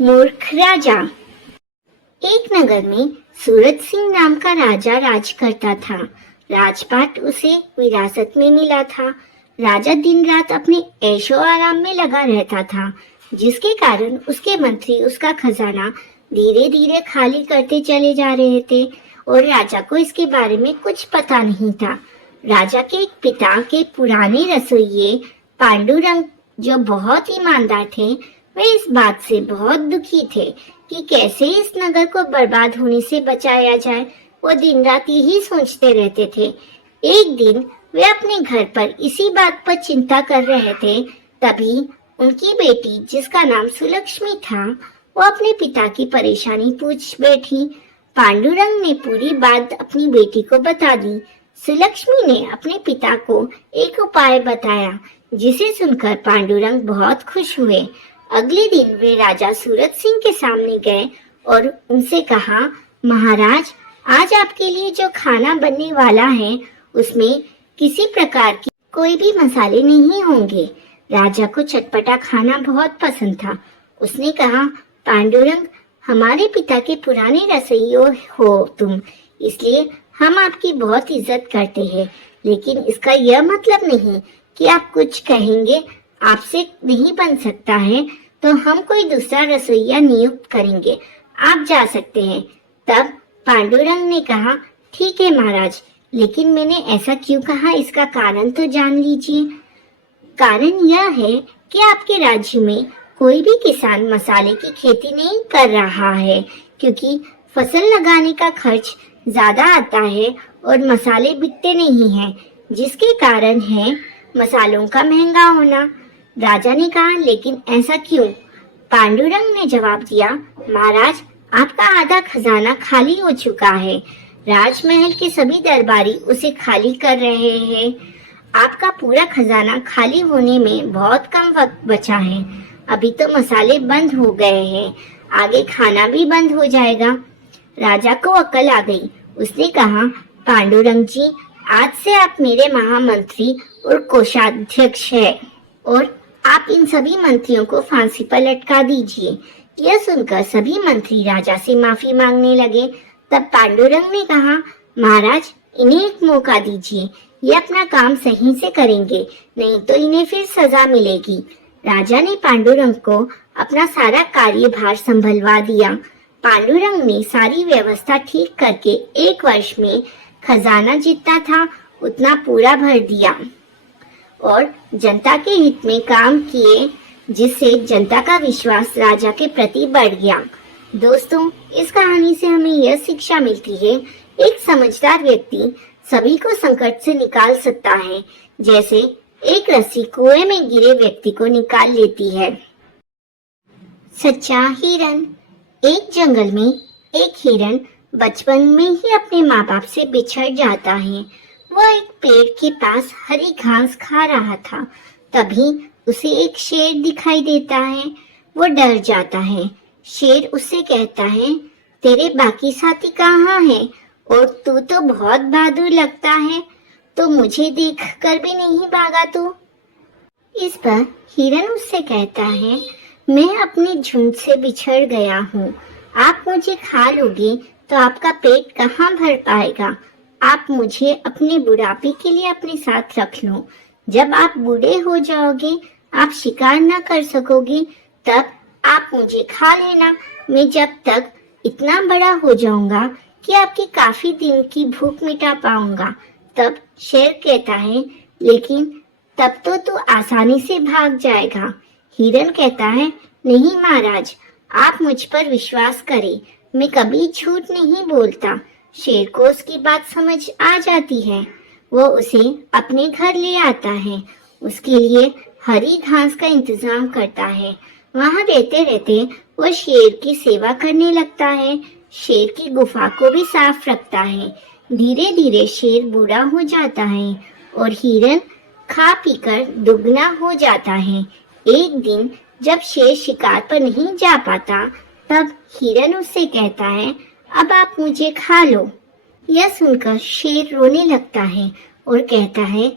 मूर्ख राजा। एक नगर में सूरज सिंह नाम का राजा राज करता था। राजपाट उसे विरासत में मिला था। राजा दिन रात अपने ऐशो आराम में लगा रहता था, जिसके कारण उसके मंत्री उसका खजाना धीरे धीरे खाली करते चले जा रहे थे और राजा को इसके बारे में कुछ पता नहीं था। राजा के एक पिता के पुराने रसोइये पांडुरंग, जो बहुत ईमानदार थे, वे इस बात से बहुत दुखी थे कि कैसे इस नगर को बर्बाद होने से बचाया जाए। वो दिन रात यही सोचते रहते थे। एक दिन वे अपने घर पर इसी बात पर चिंता कर रहे थे। तभी उनकी बेटी, जिसका नाम सुलक्ष्मी था, वो अपने पिता की परेशानी पूछ बैठी। पांडुरंग ने पूरी बात अपनी बेटी को बता दी। सुलक्ष्मी ने अपने पिता को एक उपाय बताया, जिसे सुनकर पांडुरंग बहुत खुश हुए। अगले दिन वे राजा सूरज सिंह के सामने गए और उनसे कहा, महाराज, आज आपके लिए जो खाना बनने वाला है, उसमें किसी प्रकार की कोई भी मसाले नहीं होंगे। राजा को चटपटा खाना बहुत पसंद था। उसने कहा, पांडुरंग, हमारे पिता के पुराने रसोइये हो तुम, इसलिए हम आपकी बहुत इज्जत करते हैं, लेकिन इसका यह मतलब नहीं कि आप कुछ कहेंगे आपसे नहीं बन सकता है तो हम कोई दूसरा रसोइया नियुक्त करेंगे, आप जा सकते हैं। तब पांडुरंग ने कहा, ठीक है महाराज, लेकिन मैंने ऐसा क्यों कहा, इसका कारण तो जान लीजिए। कारण यह है कि आपके राज्य में कोई भी किसान मसाले की खेती नहीं कर रहा है, क्योंकि फसल लगाने का खर्च ज्यादा आता है और मसाले बिकते नहीं हैं, जिसके कारण है मसालों का महंगा होना। राजा ने कहा, लेकिन ऐसा क्यों? पांडुरंग ने जवाब दिया, महाराज, आपका आधा खजाना खाली हो चुका है। राजमहल के सभी दरबारी उसे खाली कर रहे हैं। आपका पूरा खजाना खाली होने में बहुत कम वक्त बचा है। अभी तो मसाले बंद हो गए हैं, आगे खाना भी बंद हो जाएगा। राजा को अकल आ गई। उसने कहा, पांडुरंग जी, आज से आप मेरे महामंत्री और कोषाध्यक्ष हैं और आप इन सभी मंत्रियों को फांसी पर लटका दीजिए। यह सुनकर सभी मंत्री राजा से माफी मांगने लगे। तब पांडुरंग ने कहा, महाराज, इन्हें एक मौका दीजिए, ये अपना काम सही से करेंगे, नहीं तो इन्हें फिर सजा मिलेगी। राजा ने पांडुरंग को अपना सारा कार्यभार संभलवा दिया। पांडुरंग ने सारी व्यवस्था ठीक करके 1 वर्ष में खजाना जितना था उतना पूरा भर दिया और जनता के हित में काम किए, जिससे जनता का विश्वास राजा के प्रति बढ़ गया। दोस्तों, इस कहानी से हमें यह शिक्षा मिलती है, एक समझदार व्यक्ति सभी को संकट से निकाल सकता है, जैसे एक रस्सी कुएं में गिरे व्यक्ति को निकाल लेती है। सच्चा हिरन। एक जंगल में एक हिरन बचपन में ही अपने माँ बाप से बिछड़ जाता है। वह एक पेड़ के पास हरी घास खा रहा था। तभी उसे एक शेर दिखाई देता है। वो डर जाता है। शेर उससे कहता है, तेरे बाकी साथी कहाँ हैं? और तू तो बहुत बहादुर लगता है, तो मुझे देखकर भी नहीं भागा तू? इस पर हिरन उससे कहता है, मैं अपने झुंड से बिछड़ गया हूँ। आप मुझे खा लोगे तो आपका पेट कहाँ भर पाएगा। आप मुझे अपने बुढ़ापे के लिए अपने साथ रख लो। जब आप बूढ़े हो जाओगे, आप शिकार न कर सकोगे, तब आप मुझे खा लेना। मैं जब तक इतना बड़ा हो जाऊंगा कि आपकी काफी दिन की भूख मिटा पाऊंगा। तब शेर कहता है, लेकिन तब तो तू आसानी से भाग जाएगा। हिरन कहता है, नहीं महाराज, आप मुझ पर विश्वास करें, मैं कभी झूठ नहीं बोलता। शेर को उसकी बात समझ आ जाती है। वो उसे अपने घर ले आता है, उसके लिए हरी घास का इंतजाम करता है। वहाँ रहते रहते वो शेर की सेवा करने लगता है। शेर की गुफा को भी साफ रखता है। धीरे धीरे शेर बूढ़ा हो जाता है और हिरन खा पीकर दुगना हो जाता है। एक दिन जब शेर शिकार पर नहीं जा पाता, तब हिरन उससे कहता है, अब आप मुझे खा लो। यह सुनकर शेर रोने लगता है और कहता है,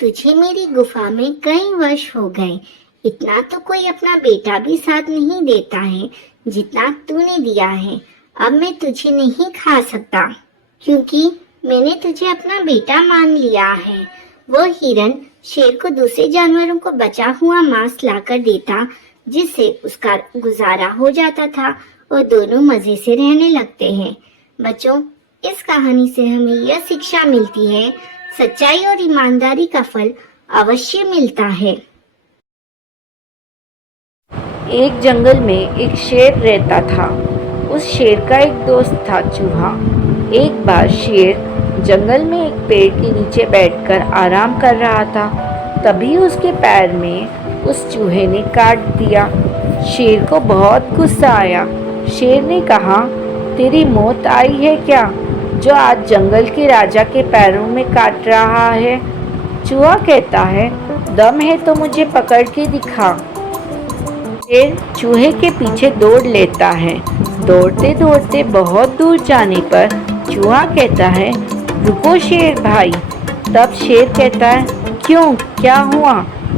तुझे मेरी गुफा में कई वर्ष हो गए, इतना तो कोई अपना बेटा भी साथ नहीं देता है जितना तूने दिया है। अब मैं तुझे नहीं खा सकता, क्योंकि मैंने तुझे अपना बेटा मान लिया है। वो हिरन शेर को दूसरे जानवरों को बचा हुआ मांस लाकर देता, जिससे उसका गुजारा हो जाता था और दोनों मजे से रहने लगते हैं। बच्चों, इस कहानी से हमें यह शिक्षा मिलती है, सच्चाई और ईमानदारी का फल अवश्य मिलता है। एक जंगल में एक शेर रहता था। उस शेर का एक दोस्त था चूहा। एक बार शेर जंगल में एक पेड़ के नीचे बैठकर आराम कर रहा था। तभी उसके पैर में उस चूहे ने काट दिया। शेर को बहुत गुस्सा आया। शेर ने कहा, तेरी मौत आई है क्या, जो आज जंगल के राजा के पैरों में काट रहा है? चूहा कहता है, दम है तो मुझे पकड़ के दिखा। शेर चूहे के पीछे दौड़ लेता है। दौड़ते दौड़ते बहुत दूर जाने पर चूहा कहता है, रुको शेर भाई। तब शेर कहता है, क्यों, क्या हुआ?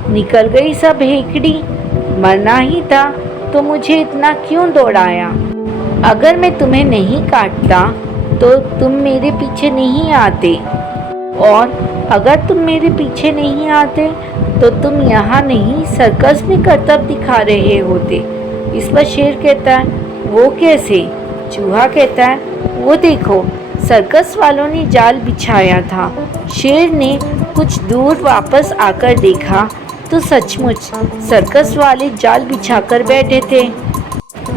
निकल गई सब हेकड़ी? मरना ही था तो मुझे इतना क्यों दौड़ाया? अगर मैं तुम्हें नहीं काटता तो तुम मेरे पीछे नहीं आते, और अगर तुम मेरे पीछे नहीं आते तो तुम यहाँ नहीं सर्कस में करतब दिखा रहे होते। इस पर शेर कहता है, वो कैसे? चूहा कहता है, वो देखो, सर्कस वालों ने जाल बिछाया था। शेर ने कुछ दूर वापस आकर देखा तो सचमुच सर्कस वाले जाल बिछाकर बैठे थे।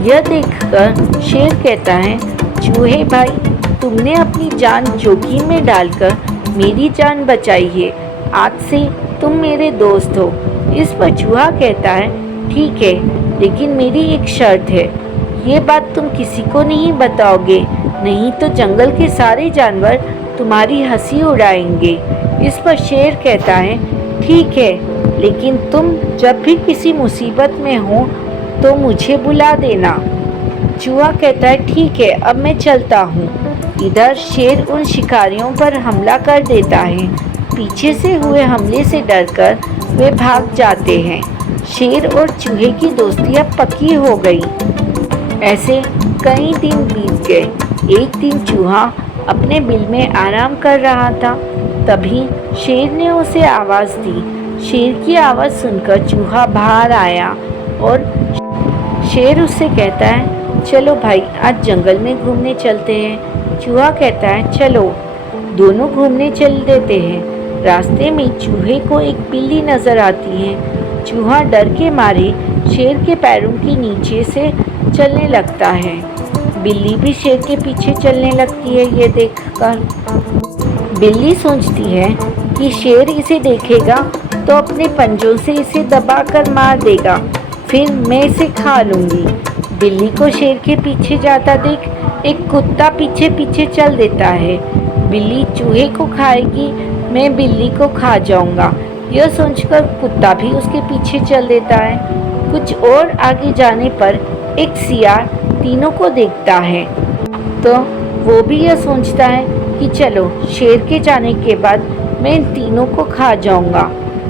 यह देखकर शेर कहता है, चूहे भाई, तुमने अपनी जान जोखिम में डालकर मेरी जान बचाई है। आज से तुम मेरे दोस्त हो। इस पर चूहा कहता है, ठीक है, लेकिन मेरी एक शर्त है। ये बात तुम किसी को नहीं बताओगे, नहीं तो जंगल के सारे जानवर तुम्हारी हंसी उड़ाएंगे। इस पर शेर कहता है, ठीक है, लेकिन तुम जब भी किसी मुसीबत में हो तो मुझे बुला देना। चूहा कहता है, ठीक है, अब मैं चलता हूँ। इधर शेर उन शिकारियों पर हमला कर देता है। पीछे से हुए हमले से डरकर वे भाग जाते हैं। शेर और चूहे की दोस्ती अब पक्की हो गई। ऐसे कई दिन बीत गए। एक दिन चूहा अपने बिल में आराम कर रहा था। तभी शेर ने उसे आवाज़ दी। शेर की आवाज़ सुनकर चूहा बाहर आया और शेर उससे कहता है, चलो भाई, आज जंगल में घूमने चलते हैं। चूहा कहता है, चलो। दोनों घूमने चल देते हैं। रास्ते में चूहे को एक बिल्ली नज़र आती है। चूहा डर के मारे शेर के पैरों के नीचे से चलने लगता है। बिल्ली भी शेर के पीछे चलने लगती है। ये देखकर बिल्ली सोचती है कि शेर इसे देखेगा तो अपने पंजों से इसे दबाकर मार देगा, फिर मैं इसे खा लूँगी। बिल्ली को शेर के पीछे जाता देख एक कुत्ता पीछे पीछे चल देता है। बिल्ली चूहे को खाएगी, मैं बिल्ली को खा जाऊँगा। यह सोचकर कुत्ता भी उसके पीछे चल देता है। कुछ और आगे जाने पर एक सियार तीनों को देखता है तो वो भी यह सोचता है कि चलो, शेर के जाने के बाद मैं इन तीनों को खा जाऊँगा।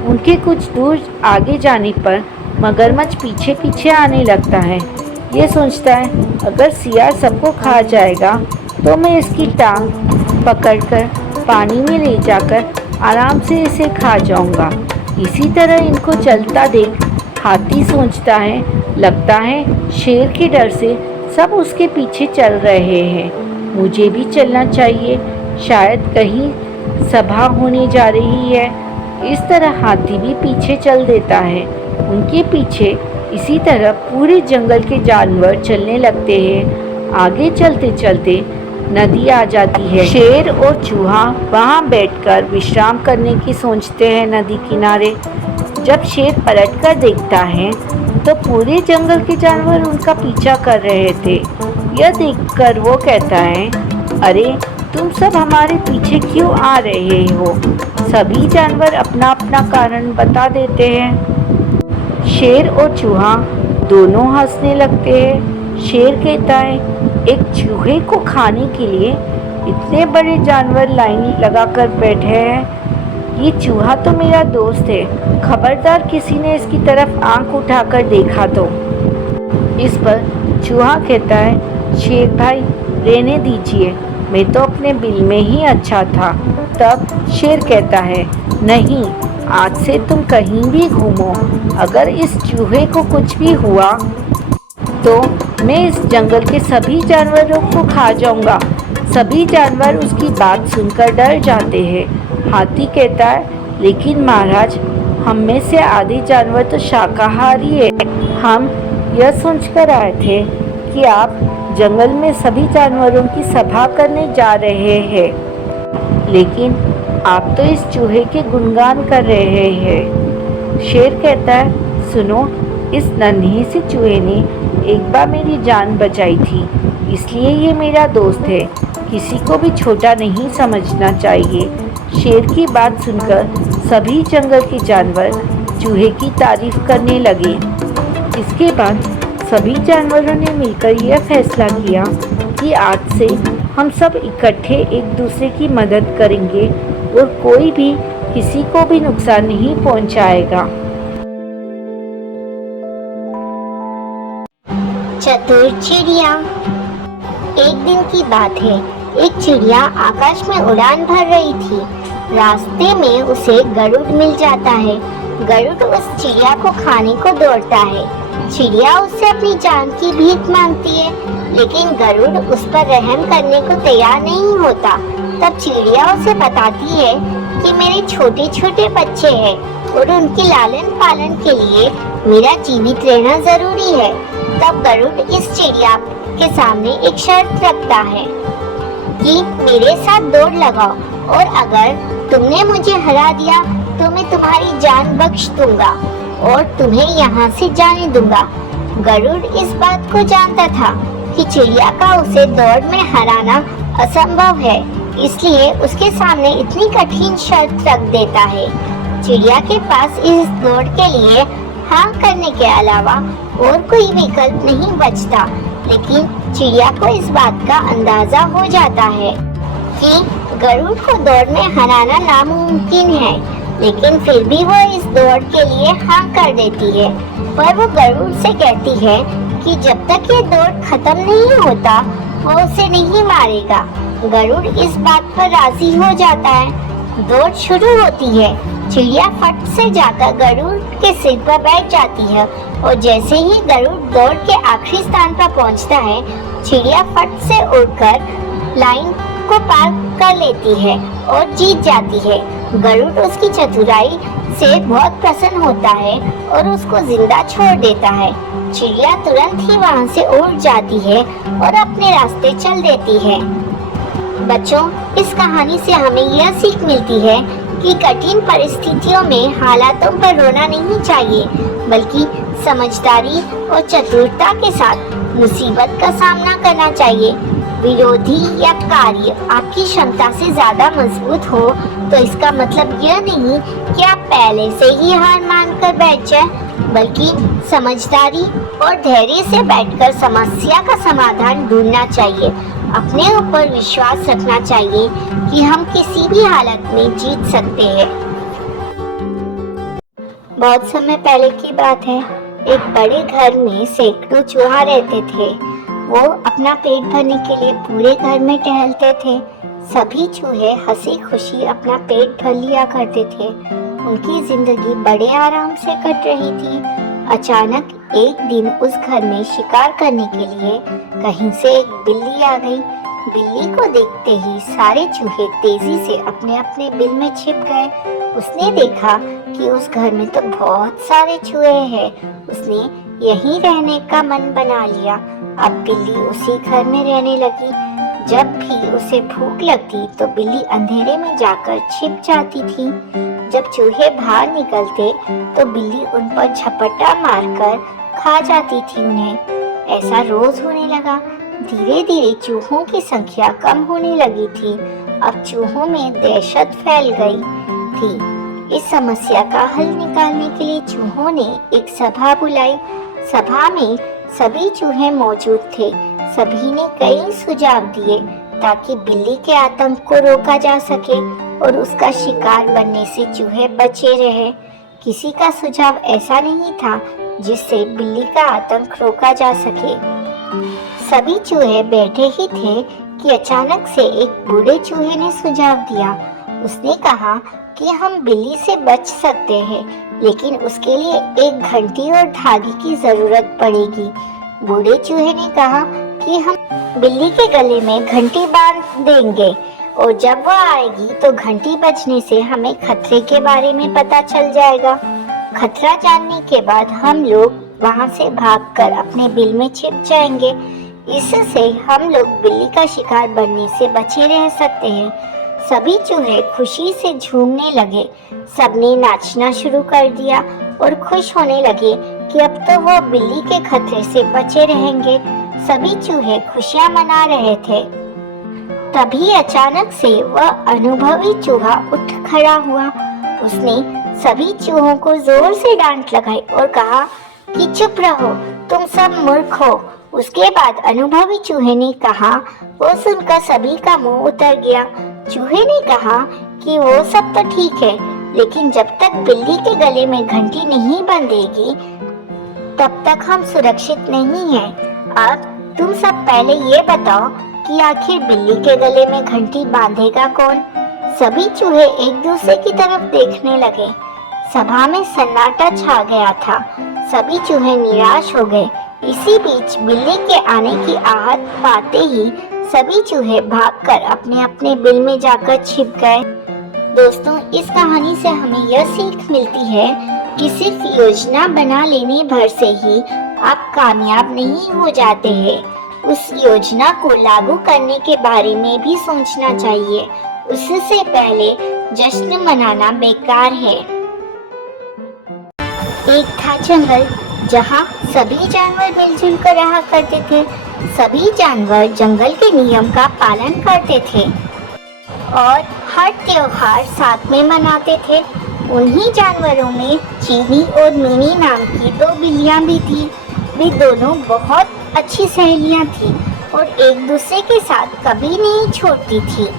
उनके कुछ दूर आगे जाने पर मगरमच्छ पीछे पीछे आने लगता है। ये सोचता है, अगर सियार सबको खा जाएगा तो मैं इसकी टांग पकड़कर पानी में ले जाकर आराम से इसे खा जाऊंगा। इसी तरह इनको चलता देख हाथी सोचता है, लगता है शेर के डर से सब उसके पीछे चल रहे हैं, मुझे भी चलना चाहिए, शायद कहीं सभा होने जा रही है। इस तरह हाथी भी पीछे चल देता है। उनके पीछे इसी तरह पूरे जंगल के जानवर चलने लगते हैं। आगे चलते चलते नदी आ जाती है। शेर और चूहा वहाँ बैठकर विश्राम करने की सोचते हैं नदी किनारे। जब शेर पलटकर देखता है तो पूरे जंगल के जानवर उनका पीछा कर रहे थे। यह देखकर वो कहता है, अरे तुम सब हमारे पीछे क्यों आ रहे हो? सभी जानवर अपना अपना कारण बता देते हैं। शेर और चूहा दोनों हंसने लगते हैं। शेर कहता है, एक चूहे को खाने के लिए इतने बड़े जानवर लाइन लगाकर बैठे हैं। ये चूहा तो मेरा दोस्त है, खबरदार किसी ने इसकी तरफ आंख उठाकर देखा तो। इस पर चूहा कहता है, शेर भाई रहने दीजिए, मैं तो अपने बिल में ही अच्छा था। तब शेर कहता है, नहीं, आज से तुम कहीं भी घूमो, अगर इस चूहे को कुछ भी हुआ तो मैं इस जंगल के सभी जानवरों को खा जाऊंगा। सभी जानवर उसकी बात सुनकर डर जाते हैं। हाथी कहता है, लेकिन महाराज, हम में से आधे जानवर तो शाकाहारी है। हम यह सोचकर आए थे कि आप जंगल में सभी जानवरों की सभा करने जा रहे हैं, लेकिन आप तो इस चूहे के गुणगान कर रहे हैं। शेर कहता है, सुनो, इस नन्हे से चूहे ने एक बार मेरी जान बचाई थी, इसलिए ये मेरा दोस्त है, किसी को भी छोटा नहीं समझना चाहिए। शेर की बात सुनकर सभी जंगल के जानवर चूहे की तारीफ करने लगे। इसके बाद सभी जानवरों ने मिलकर यह फैसला किया कि आज से हम सब इकट्ठे एक दूसरे की मदद करेंगे और कोई भी किसी को भी नुकसान नहीं पहुंचाएगा। चतुर चिड़िया। एक दिन की बात है, एक चिड़िया आकाश में उड़ान भर रही थी। रास्ते में उसे गरुड़ मिल जाता है। गरुड़ उस चिड़िया को खाने को दौड़ता है, चिड़िया उससे अपनी जान की भीख मांगती है, लेकिन गरुड़ उस पर रहम करने को तैयार नहीं होता। तब चिड़िया उसे बताती है कि मेरे छोटे छोटे बच्चे हैं और उनके लालन पालन के लिए मेरा जीवित रहना जरूरी है। तब गरुड़ इस चिड़िया के सामने एक शर्त रखता है कि मेरे साथ दौड़ लगाओ और अगर तुमने मुझे हरा दिया तो मैं तुम्हारी जान बख्श दूंगा और तुम्हें यहाँ से जाने दूंगा। गरुड़ इस बात को जानता था कि चिड़िया का उसे दौड़ में हराना असंभव है, इसलिए उसके सामने इतनी कठिन शर्त रख देता है। चिड़िया के पास इस दौड़ के लिए हाँ करने के अलावा और कोई विकल्प नहीं बचता, लेकिन चिड़िया को इस बात का अंदाजा हो जाता है कि गरुड़ को दौड़ में हराना नामुमकिन है, लेकिन फिर भी वो इस दौड़ के लिए हाँ कर देती है। पर वो गरुड़ से कहती है कि जब तक ये दौड़ खत्म नहीं होता वो उसे नहीं मारेगा। गरुड़ इस बात पर राजी हो जाता है। दौड़ शुरू होती है। चिड़िया फट से जाकर गरुड़ के सिर पर बैठ जाती है और जैसे ही गरुड़ दौड़ के आखिरी स्थान पर पहुंचता है, चिड़िया फट से उड़कर लाइन को पार कर लेती है और जीत जाती है। गरुड़ उसकी चतुराई से बहुत प्रसन्न होता है और उसको जिंदा छोड़ देता है। चिड़िया तुरंत ही वहां से उड़ जाती है और अपने रास्ते चल देती है। बच्चों, इस कहानी से हमें यह सीख मिलती है कि कठिन परिस्थितियों में हालातों पर रोना नहीं चाहिए, बल्कि समझदारी और चतुरता के साथ मुसीबत का सामना करना चाहिए। विरोधी या कार्य आपकी क्षमता से ज्यादा मजबूत हो तो इसका मतलब यह नहीं कि आप पहले से ही हार मानकर बैठ जाएं, बल्कि समझदारी और धैर्य से बैठकर समस्या का समाधान ढूंढना चाहिए। अपने ऊपर विश्वास रखना चाहिए कि हम किसी भी हालत में जीत सकते हैं। बहुत समय पहले की बात है। एक बड़े घर में सैकड़ों चूहा रहते थे। वो अपना पेट भरने के लिए पूरे घर में टहलते थे। सभी चूहे हंसी खुशी अपना पेट भर लिया करते थे। उनकी जिंदगी बड़े आराम से कट रही थी। अचानक एक दिन उस घर में शिकार करने के लिए कहीं से एक बिल्ली आ गई। बिल्ली को देखते ही सारे चूहे तेजी से अपने अपने बिल में छिप गए। उसने देखा कि उस घर में तो बहुत सारे चूहे हैं। उसने यहीं रहने का मन बना लिया। अब बिल्ली उसी घर में रहने लगी। जब भी उसे भूख लगती तो बिल्ली अंधेरे में जाकर छिप जाती थी। जब चूहे बाहर निकलते तो बिल्ली उन पर झपट्टा मारकर खा जाती थी उन्हें। ऐसा रोज होने लगा। धीरे धीरे चूहों की संख्या कम होने लगी थी। अब चूहों में दहशत फैल गई थी। इस समस्या का हल निकालने के लिए चूहों ने एक सभा बुलाई। सभा में सभी चूहे मौजूद थे। सभी ने कई सुझाव दिए ताकि बिल्ली के आतंक को रोका जा सके और उसका शिकार बनने से चूहे बचे रहे। किसी का सुझाव ऐसा नहीं था जिससे बिल्ली का आतंक रोका जा सके। सभी चूहे बैठे ही थे कि अचानक से एक बूढ़े चूहे ने सुझाव दिया। उसने कहा कि हम बिल्ली से बच सकते हैं, लेकिन उसके लिए एक घंटी और धागे की जरूरत पड़ेगी। बूढ़े चूहे ने कहा कि हम बिल्ली के गले में घंटी बांध देंगे और जब वह आएगी तो घंटी बजने से हमें खतरे के बारे में पता चल जाएगा। खतरा जानने के बाद हम लोग वहां से भागकर अपने बिल में छिप जाएंगे। इससे हम लोग बिल्ली का शिकार बनने से बचे रह सकते हैं। सभी चूहे खुशी से झूमने लगे। सबने नाचना शुरू कर दिया और खुश होने लगे कि अब तो वो बिल्ली के खतरे से बचे रहेंगे। सभी चूहे खुशियां मना रहे थे। तभी अचानक से वह अनुभवी चूहा उठ खड़ा हुआ। उसने सभी चूहों को जोर से डांट लगाई और कहा कि चुप रहो, तुम सब मूर्ख हो। उसके बाद अनुभवी चूहे ने कहा। वो सुनकर सभी का मुंह उतर गया। चूहे ने कहा कि वो सब तो ठीक है, लेकिन जब तक बिल्ली के गले में घंटी नहीं बंधेगी तब तक हम सुरक्षित नहीं हैं। अब तुम सब पहले ये बताओ कि आखिर बिल्ली के गले में घंटी बांधेगा कौन? सभी चूहे एक दूसरे की तरफ देखने लगे। सभा में सन्नाटा छा गया था। सभी चूहे निराश हो गए। इसी बीच बिल्ली के आने की आहट पाते ही सभी चूहे भागकर अपने अपने बिल में जाकर छिप गए। दोस्तों, इस कहानी से हमें यह सीख मिलती है कि सिर्फ योजना बना लेने भर से ही आप कामयाब नहीं हो जाते हैं। उस योजना को लागू करने के बारे में भी सोचना चाहिए। उससे पहले जश्न मनाना बेकार है। एक था जंगल जहाँ सभी जानवर मिलजुल कर रहा करते थे। सभी जानवर जंगल के नियम का पालन करते थे और हर त्योहार साथ में मनाते थे। उन्हीं जानवरों में चीनी और मिनी नाम की दो बिल्लियां भी थी। वे दोनों बहुत अच्छी सहेलियां थी और एक दूसरे के साथ कभी नहीं छोड़ती थी।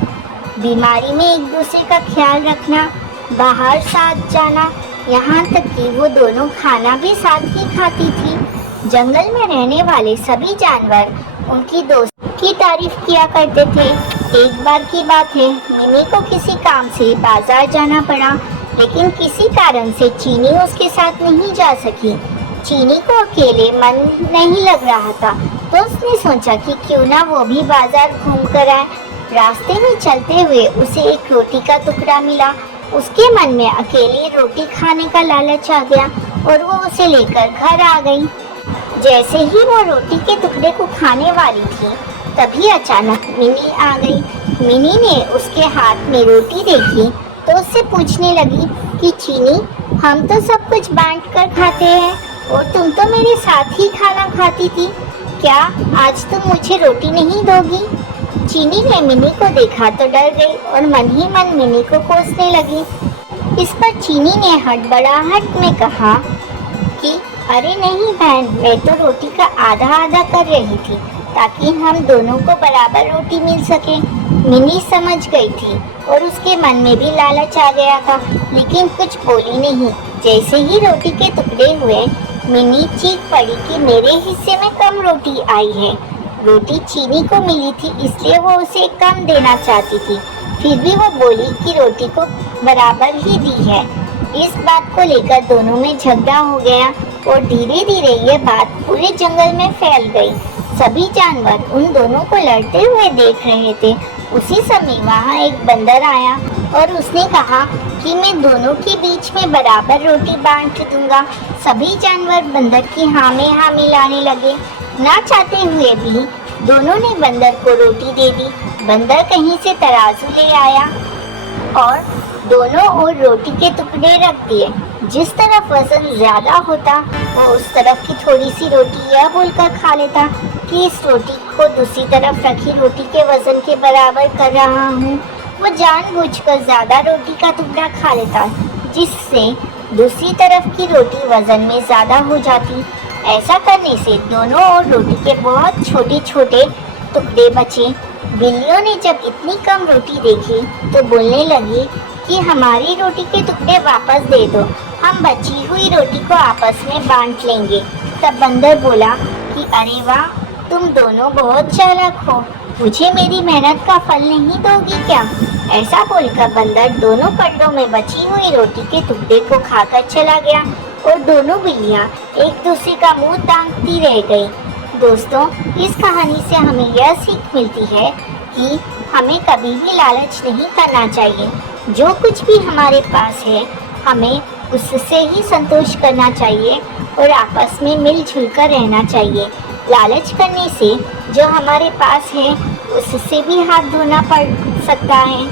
बीमारी में एक दूसरे का ख्याल रखना, बाहर साथ जाना, यहाँ तक कि वो दोनों खाना भी साथ ही खाती थी। जंगल में रहने वाले सभी जानवर उनकी दोस्ती की तारीफ किया करते थे। एक बार की बात है, मिनी को किसी काम से बाजार जाना पड़ा, लेकिन किसी कारण से चीनी उसके साथ नहीं जा सकी। चीनी को अकेले मन नहीं लग रहा था, तो उसने सोचा कि क्यों ना वो भी बाजार घूम कर आए। रास्ते में चलते हुए उसे एक रोटी का टुकड़ा मिला। उसके मन में अकेले रोटी खाने का लालच आ गया और वो उसे लेकर घर आ गई। जैसे ही वो रोटी के टुकड़े को खाने वाली थी, तभी अचानक मिनी आ गई। मिनी ने उसके हाथ में रोटी देखी तो उससे पूछने लगी कि चीनी, हम तो सब कुछ बांट कर खाते हैं और तुम तो मेरे साथ ही खाना खाती थी, क्या आज तुम मुझे रोटी नहीं दोगी? चीनी ने मिनी को देखा तो डर गई और मन ही मन मिनी को कोसने लगी। इस पर चीनी ने हड़बड़ाहट में कहा कि अरे नहीं बहन, मैं तो रोटी का आधा आधा कर रही थी ताकि हम दोनों को बराबर रोटी मिल सके। मिनी समझ गई थी और उसके मन में भी लालच आ गया था, लेकिन कुछ बोली नहीं। जैसे ही रोटी के टुकड़े हुए, मिनी चीख पड़ी कि मेरे हिस्से में कम रोटी आई है। रोटी चीनी को मिली थी, इसलिए वो उसे कम देना चाहती थी। फिर भी वो बोली कि रोटी को बराबर ही दी है। इस बात को लेकर दोनों में झगड़ा हो गया और धीरे धीरे ये बात पूरे जंगल में फैल गई। सभी जानवर उन दोनों को लड़ते हुए देख रहे थे। उसी समय वहाँ एक बंदर आया और उसने कहा कि मैं दोनों के बीच में बराबर रोटी बांट दूंगा। सभी जानवर बंदर की हाँ में हाँ मिलाने लगे। ना चाहते हुए भी दोनों ने बंदर को रोटी दे दी। बंदर कहीं से तराजू ले आया और दोनों ओर रोटी के टुकड़े रख दिए। जिस तरफ वजन ज्यादा होता वो उस तरफ की थोड़ी सी रोटी यह बोलकर खा लेता कि इस रोटी को दूसरी तरफ रखी रोटी के वजन के बराबर कर रहा हूँ। वो जानबूझकर ज्यादा रोटी का टुकड़ा खा लेता, जिससे दूसरी तरफ की रोटी वजन में ज्यादा हो जाती। ऐसा करने से दोनों ओर रोटी के बहुत छोटे छोटे टुकड़े बचे। बिल्लियों ने जब इतनी कम रोटी देखी तो बोलने लगी कि हमारी रोटी के टुकड़े वापस दे दो, हम बची हुई रोटी को आपस में बांट लेंगे। तब बंदर बोला कि अरे वाह, तुम दोनों बहुत चालाक हो, मुझे मेरी मेहनत का फल नहीं दोगी क्या? ऐसा बोलकर बंदर दोनों पल्लों में बची हुई रोटी के टुकड़े को खाकर चला गया और दोनों बिल्लियां एक दूसरे का मुंह ताकती रह गई। दोस्तों, इस कहानी से हमें यह सीख मिलती है कि हमें कभी भी लालच नहीं करना चाहिए। जो कुछ भी हमारे पास है, हमें उससे ही संतोष करना चाहिए और आपस में मिलजुल कर रहना चाहिए। लालच करने से जो हमारे पास है उससे भी हाथ धोना पड़ सकता है।